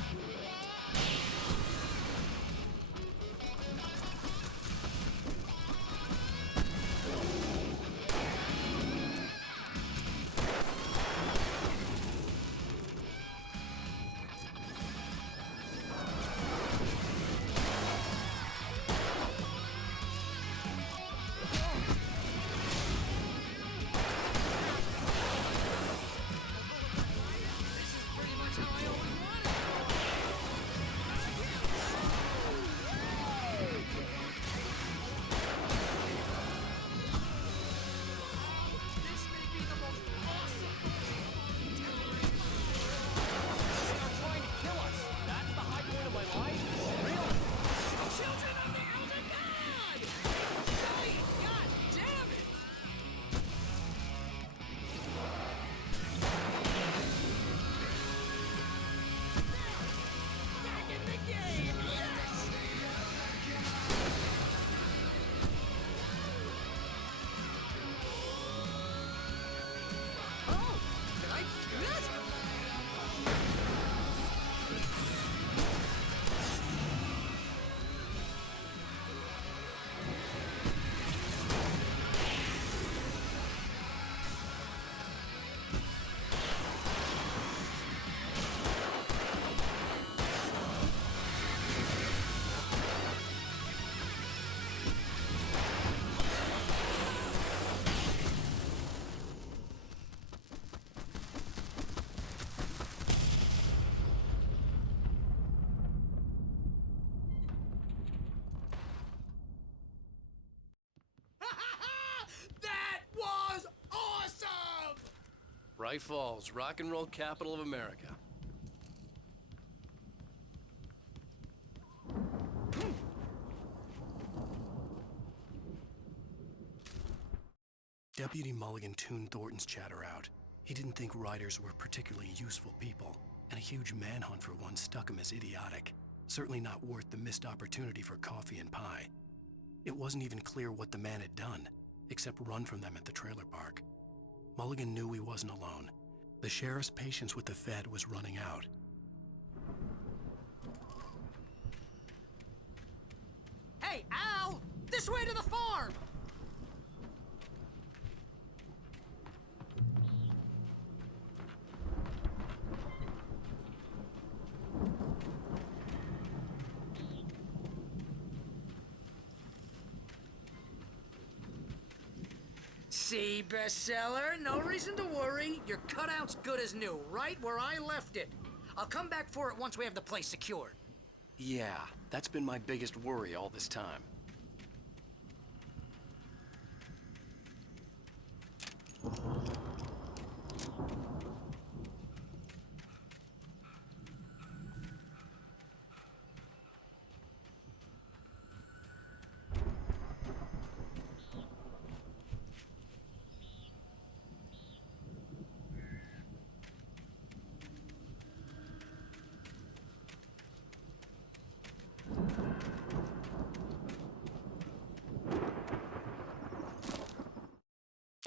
Bright Falls, rock and roll capital of America. Deputy Mulligan tuned Thornton's chatter out. He didn't think riders were particularly useful people, and a huge manhunt for one stuck him as idiotic. Certainly not worth the missed opportunity for coffee and pie. It wasn't even clear what the man had done, except run from them at the trailer park. Mulligan knew he wasn't alone. The sheriff's patience with the Fed was running out. Hey, Al! This way to the farm! See, bestseller, no reason to worry. Your cutout's good as new, right where I left it. I'll come back for it once we have the place secured. Yeah, that's been my biggest worry all this time.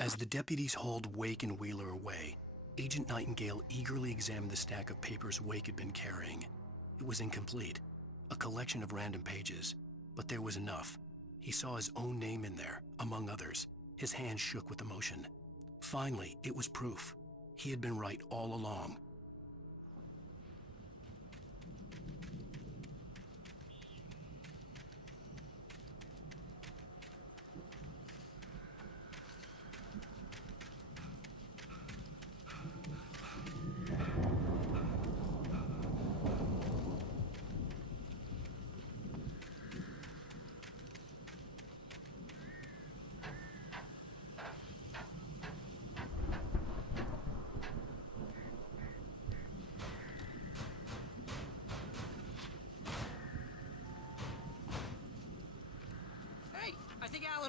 As the deputies hauled Wake and Wheeler away, Agent Nightingale eagerly examined the stack of papers Wake had been carrying. It was incomplete, a collection of random pages, but there was enough. He saw his own name in there, among others. His hands shook with emotion. Finally, it was proof. He had been right all along.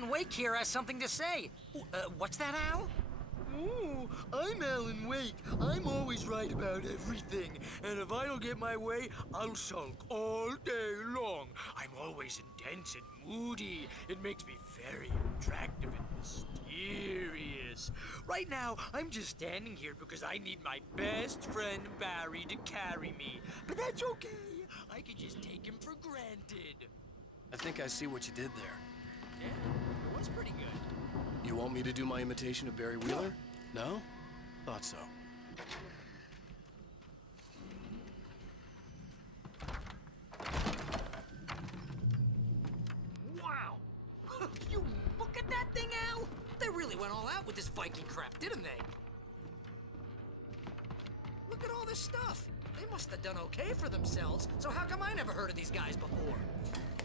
Wake here has something to say. What's that, Al? Ooh, I'm Alan Wake. I'm always right about everything. And if I don't get my way, I'll sulk all day long. I'm always intense and moody. It makes me very attractive and mysterious. Right now, I'm just standing here because I need my best friend Barry to carry me. But that's okay. I can just take him for granted. I think I see what you did there. Yeah, it was pretty good. You want me to do my imitation of Barry Wheeler? No? Thought so. Wow! You look at that thing, Al! They really went all out with this Viking crap, didn't they? Look at all this stuff. They must have done okay for themselves, so how come I never heard of these guys before?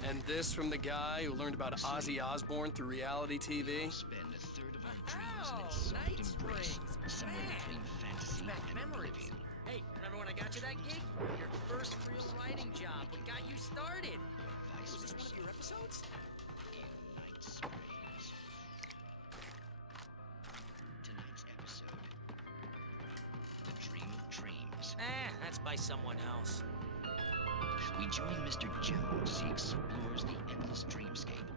And this from the guy who learned about Ozzy Osbourne through reality TV? Spend a third of our dreams in its soft embrace, somewhere between fantasy and memories. oblivion. Hey, remember when I got you that gig? Your first real writing job, what got you started? Was this one of your episodes? Tonight's episode, The Dream of Dreams. That's by someone else. We join Mr. Jones as he explores the endless dreamscape,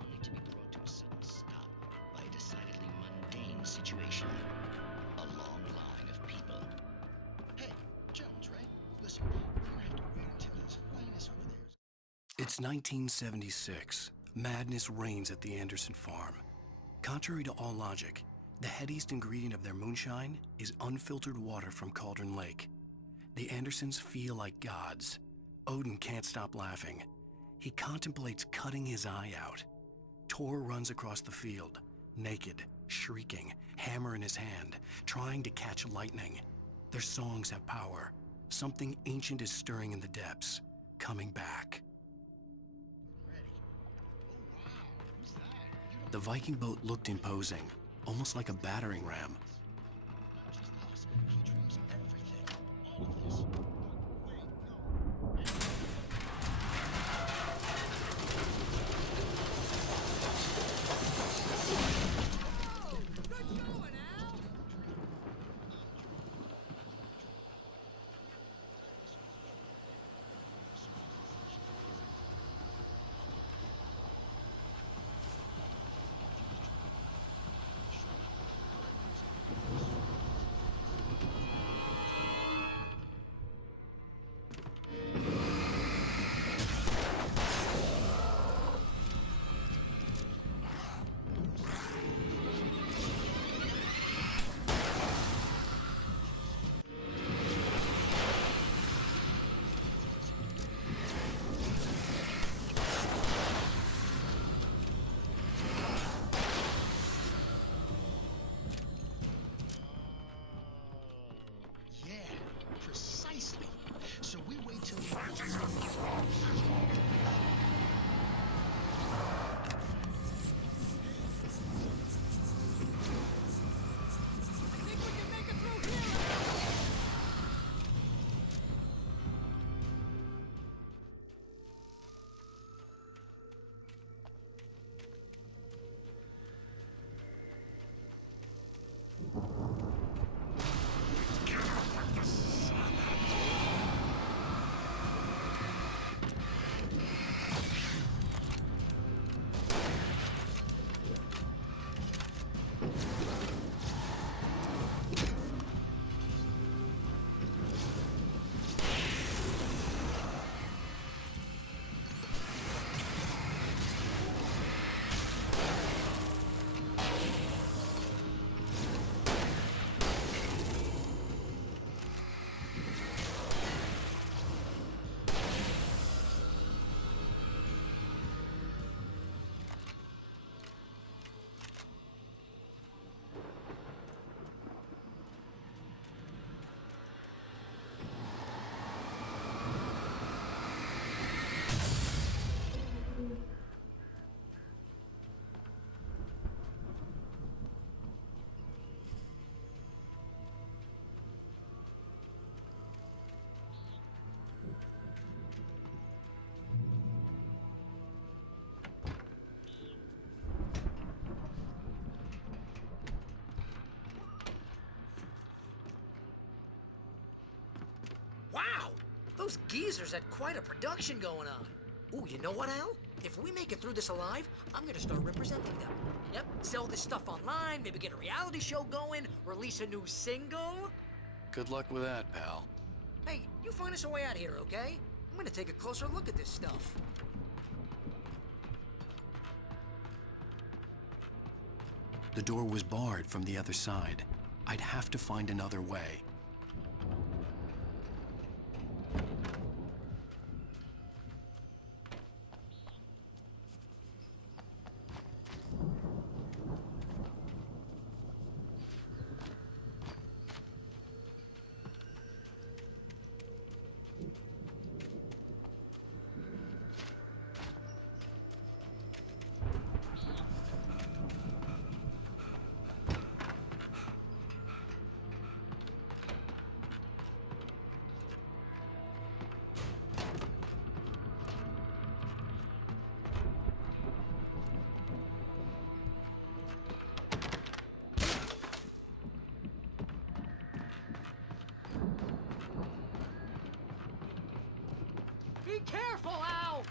only to be brought to a sudden stop by a decidedly mundane situation. A long line of people. Hey, Jones, right? Listen, you're gonna have to wait until his highness over there is... It's 1976. Madness reigns at the Anderson farm. Contrary to all logic, the headiest ingredient of their moonshine is unfiltered water from Cauldron Lake. The Andersons feel like gods. Odin can't stop laughing. He contemplates cutting his eye out. Tor runs across the field, naked, shrieking, hammer in his hand, trying to catch lightning. Their songs have power. Something ancient is stirring in the depths, coming back. The Viking boat looked imposing, almost like a battering ram. Those geezers had quite a production going on. Ooh, you know what, Al? If we make it through this alive, I'm gonna start representing them. Yep, sell this stuff online, maybe get a reality show going, release a new single. Good luck with that, pal. Hey, you find us a way out of here, okay? I'm gonna take a closer look at this stuff. The door was barred from the other side. I'd have to find another way. Be careful, Al!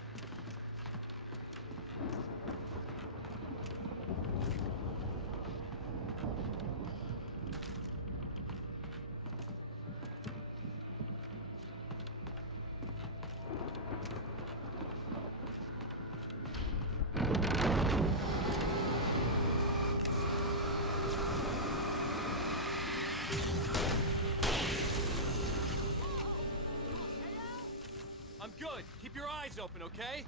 I'm good. Keep your eyes open, okay?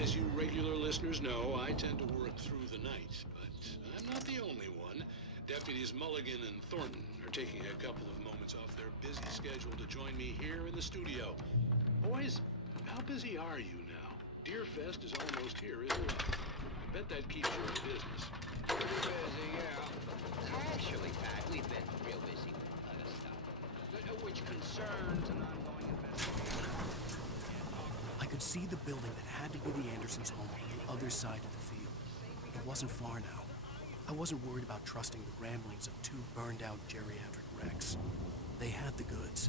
As you regular listeners know, I tend to work through the night, but I'm not the only one. Deputies Mulligan and Thornton are taking a couple of moments off their busy schedule to join me here in the studio. Boys, how busy are you now? Deerfest is almost here, isn't it? I bet that keeps you in business. Pretty busy, yeah. Actually, Pat, we've been real busy with other stuff, which concerns an ongoing investigation. I could see the building that had to be the Andersons' home on the other side of the field. It wasn't far now. I wasn't worried about trusting the ramblings of two burned-out geriatric wrecks. They had the goods.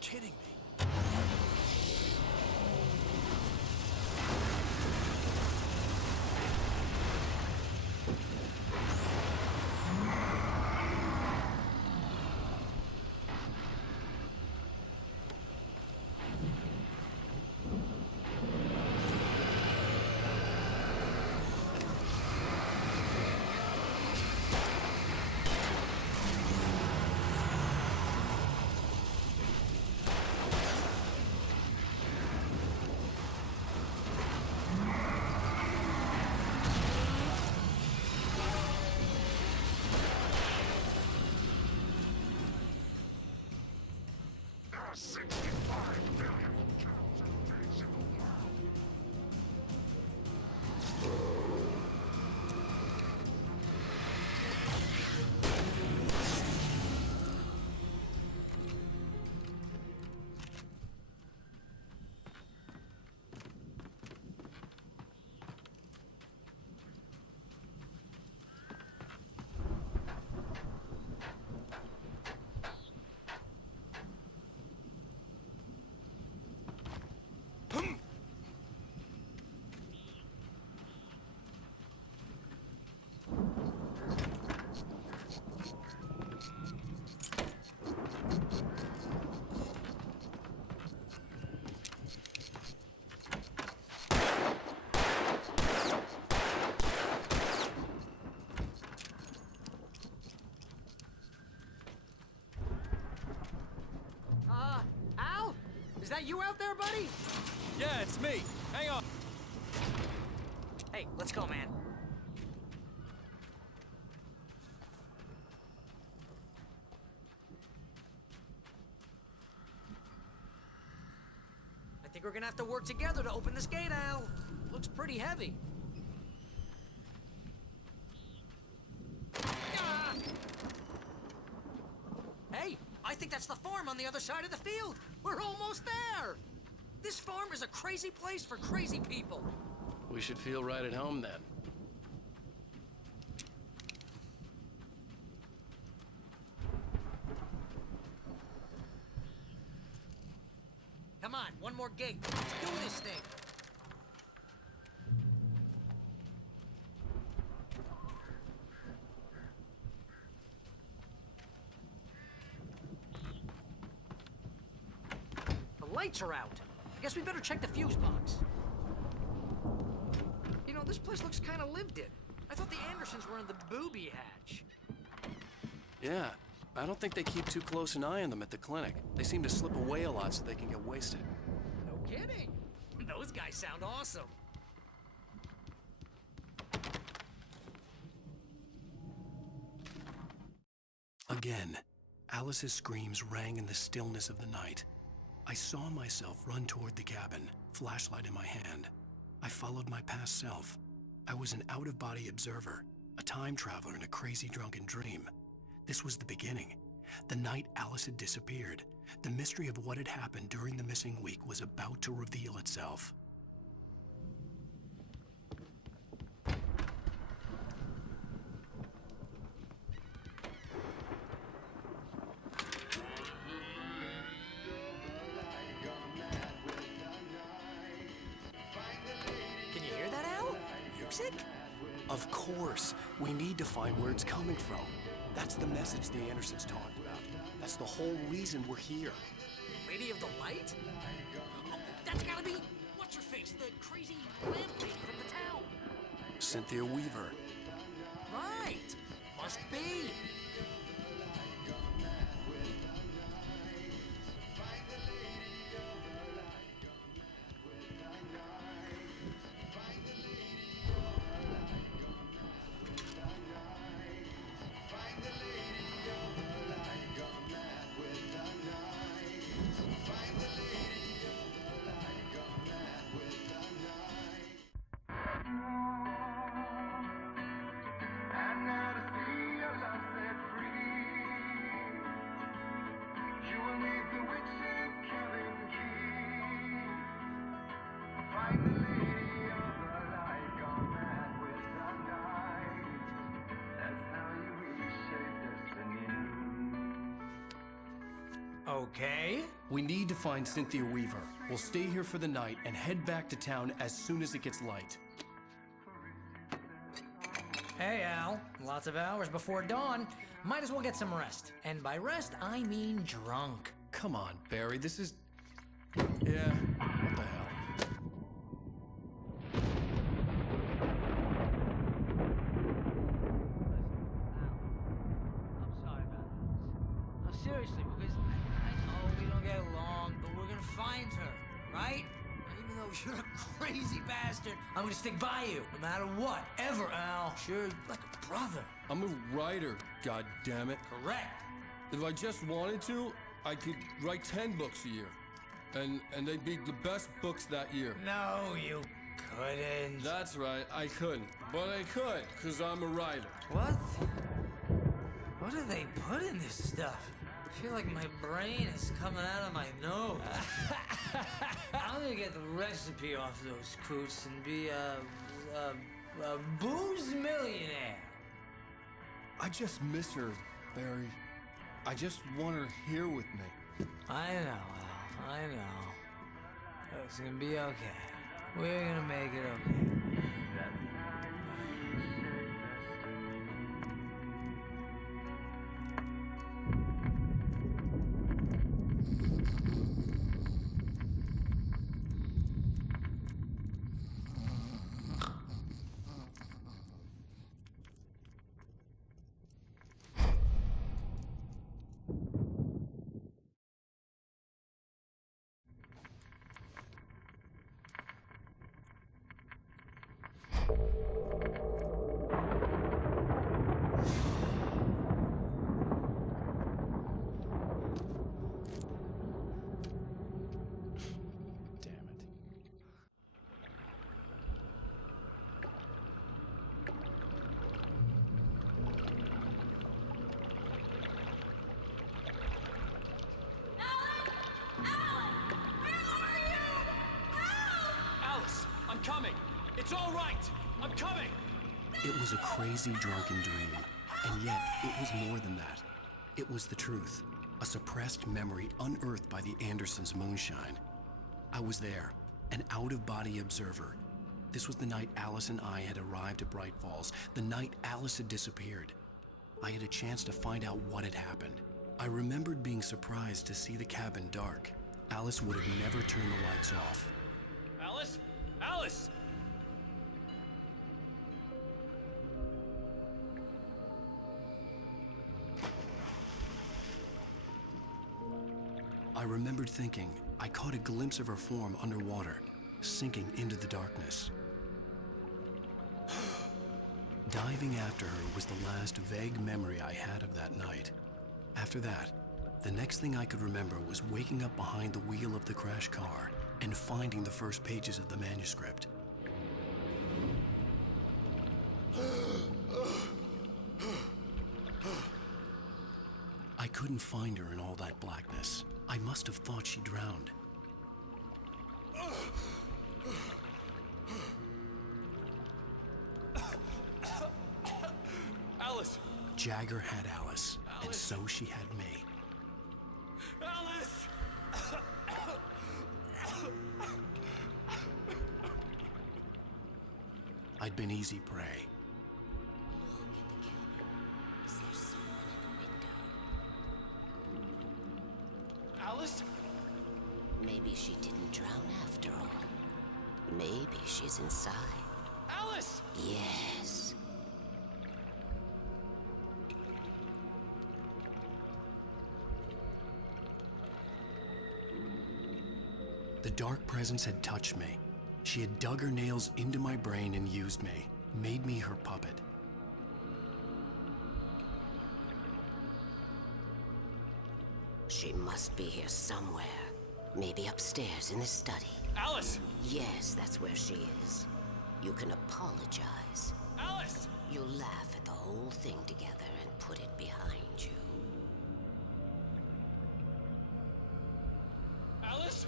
Kidding me. that you out there, buddy? Yeah, it's me. Hang on. Hey, let's go, man. I think we're gonna have to work together to open this gate, Al. Looks pretty heavy. Ah! Hey, I think that's the farm on the other side of the field. We're almost there. This farm is a crazy place for crazy people. We should feel right at home then. Come on, one more gate. Let's do this thing. The lights are out. I guess we better check the fuse box. You know, this place looks kind of lived in. I thought the Andersons were in the booby hatch. Yeah, I don't think they keep too close an eye on them at the clinic. They seem to slip away a lot so they can get wasted. No kidding. Those guys sound awesome. Again, Alice's screams rang in the stillness of the night. I saw myself run toward the cabin, flashlight in my hand. I followed my past self. I was an out-of-body observer, a time traveler in a crazy drunken dream. This was the beginning. The night Alice had disappeared. The mystery of what had happened during the missing week was about to reveal itself. Can you hear that, Al? Music? Of course. We need to find where it's coming from. That's the message the Andersons talked about. That's the whole reason we're here. Lady of the Light? Oh, that's gotta be... What's-her-face? The crazy lamp lady from the town. Cynthia Weaver. Right. Must be. Okay. We need to find Cynthia Weaver. We'll stay here for the night and head back to town as soon as it gets light. Hey, Al. Lots of hours before dawn. Might as well get some rest. And by rest, I mean drunk. Come on, Barry, this is... Yeah, what the hell? I'm sorry about this. No, seriously, because I know we don't get along, but we're gonna find her, right? Even though you're a crazy bastard, I'm gonna stick by you, no matter what, ever, Al. Sure, like a brother. I'm a writer, goddammit. Correct. If I just wanted to, I could write 10 books a year. And they'd be the best books that year. No, you couldn't. That's right, I couldn't. But I could, because I'm a writer. What? What do they put in this stuff? I feel like my brain is coming out of my nose. I'm gonna get the recipe off those coots and be a booze millionaire. I just miss her, Barry. I just want her here with me. I know, Al. I know. It's gonna be okay. We're gonna make it okay. I'm coming! It's all right! I'm coming! It was a crazy, drunken dream, and yet it was more than that. It was the truth, a suppressed memory unearthed by the Andersons' Moonshine. I was there, an out-of-body observer. This was the night Alice and I had arrived at Bright Falls, the night Alice had disappeared. I had a chance to find out what had happened. I remembered being surprised to see the cabin dark. Alice would have never turned the lights off. Alice? Alice! I remembered thinking I caught a glimpse of her form underwater, sinking into the darkness. Diving after her was the last vague memory I had of that night. After that, the next thing I could remember was waking up behind the wheel of the crashed car and finding the first pages of the manuscript. I couldn't find her in all that blackness. I must have thought she drowned. Alice! Jagger had Alice, and so she had me. Alice! I'd been easy prey. Alice? Maybe she didn't drown after all. Maybe she's inside. Alice! Yes. The dark presence had touched me. She had dug her nails into my brain and used me, made me her puppet. She must be here somewhere. Maybe upstairs in the study. Alice! Yes, that's where she is. You can apologize. Alice! You'll laugh at the whole thing together and put it behind you. Alice?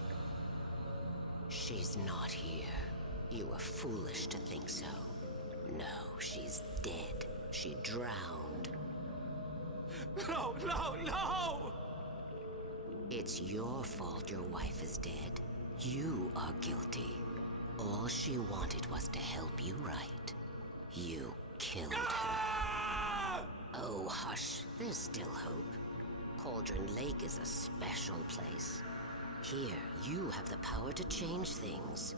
She's not here. You were foolish to think so. No, she's dead. She drowned. No, no, no! It's your fault your wife is dead. You are guilty. All she wanted was to help you right. You killed her. Oh, hush. There's still hope. Cauldron Lake is a special place. Here, you have the power to change things.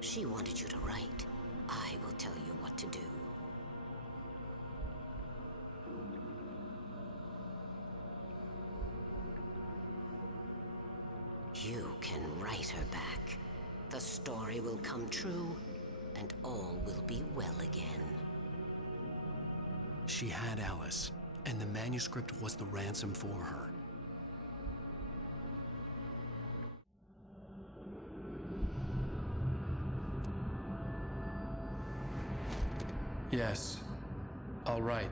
She wanted you to write. I will tell you what to do. You can write her back. The story will come true, and all will be well again. She had Alice, and the manuscript was the ransom for her. Yes. All right.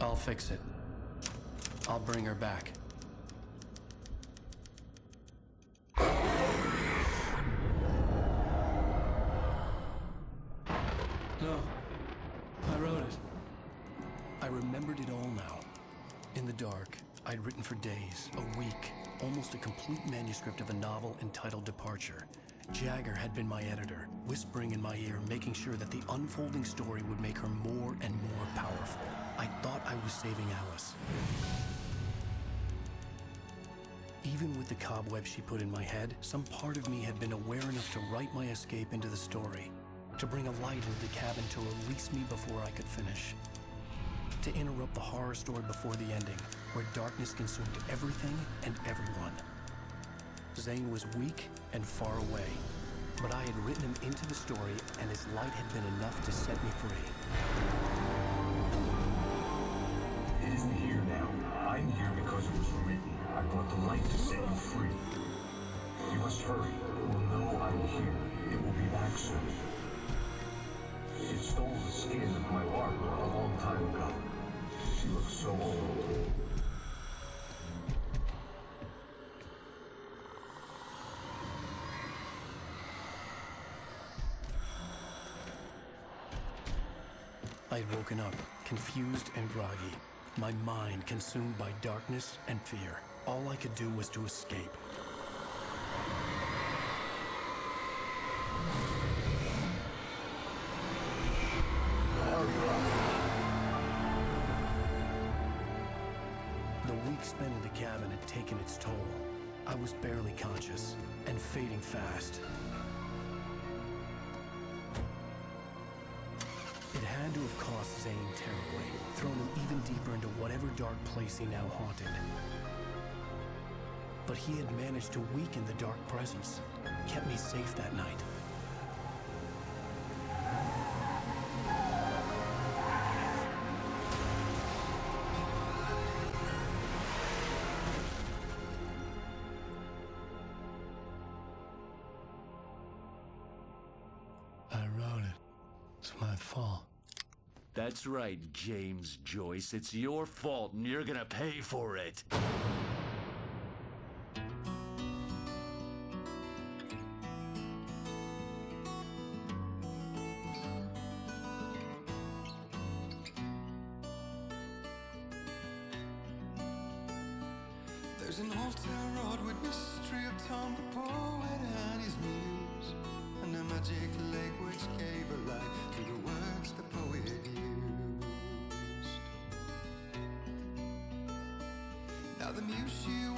I'll fix it. I'll bring her back. No. I wrote it. I remembered it all now. In the dark, I'd written for days, a week, almost a complete manuscript of a novel entitled Departure. Jagger had been my editor, whispering in my ear, making sure that the unfolding story would make her more and more powerful. I thought I was saving Alice. Even with the cobweb she put in my head, some part of me had been aware enough to write my escape into the story, to bring a light into the cabin to release me before I could finish, to interrupt the horror story before the ending, where darkness consumed everything and everyone. Zane was weak and far away. but I had written him into the story, and his light had been enough to set me free. It isn't here now. I'm here because it was written. I brought the light to set you free. You must hurry. It will know I'm here. It will be back soon. It stole the skin of my partner a long time ago. She looks so old. I had woken up, confused and groggy, my mind consumed by darkness and fear. All I could do was to escape. The week spent in the cabin had taken its toll. I was barely conscious and fading fast. It had to have cost Zane terribly, thrown him even deeper into whatever dark place he now haunted. But he had managed to weaken the dark presence, kept me safe that night. I wrote it. It's my fault. That's right, James Joyce. It's your fault, and you're gonna pay for it. There's an old town road with mystery of Tom the poet and his muse, and a magic lake which gave a life to the words the poet used. Now the muse she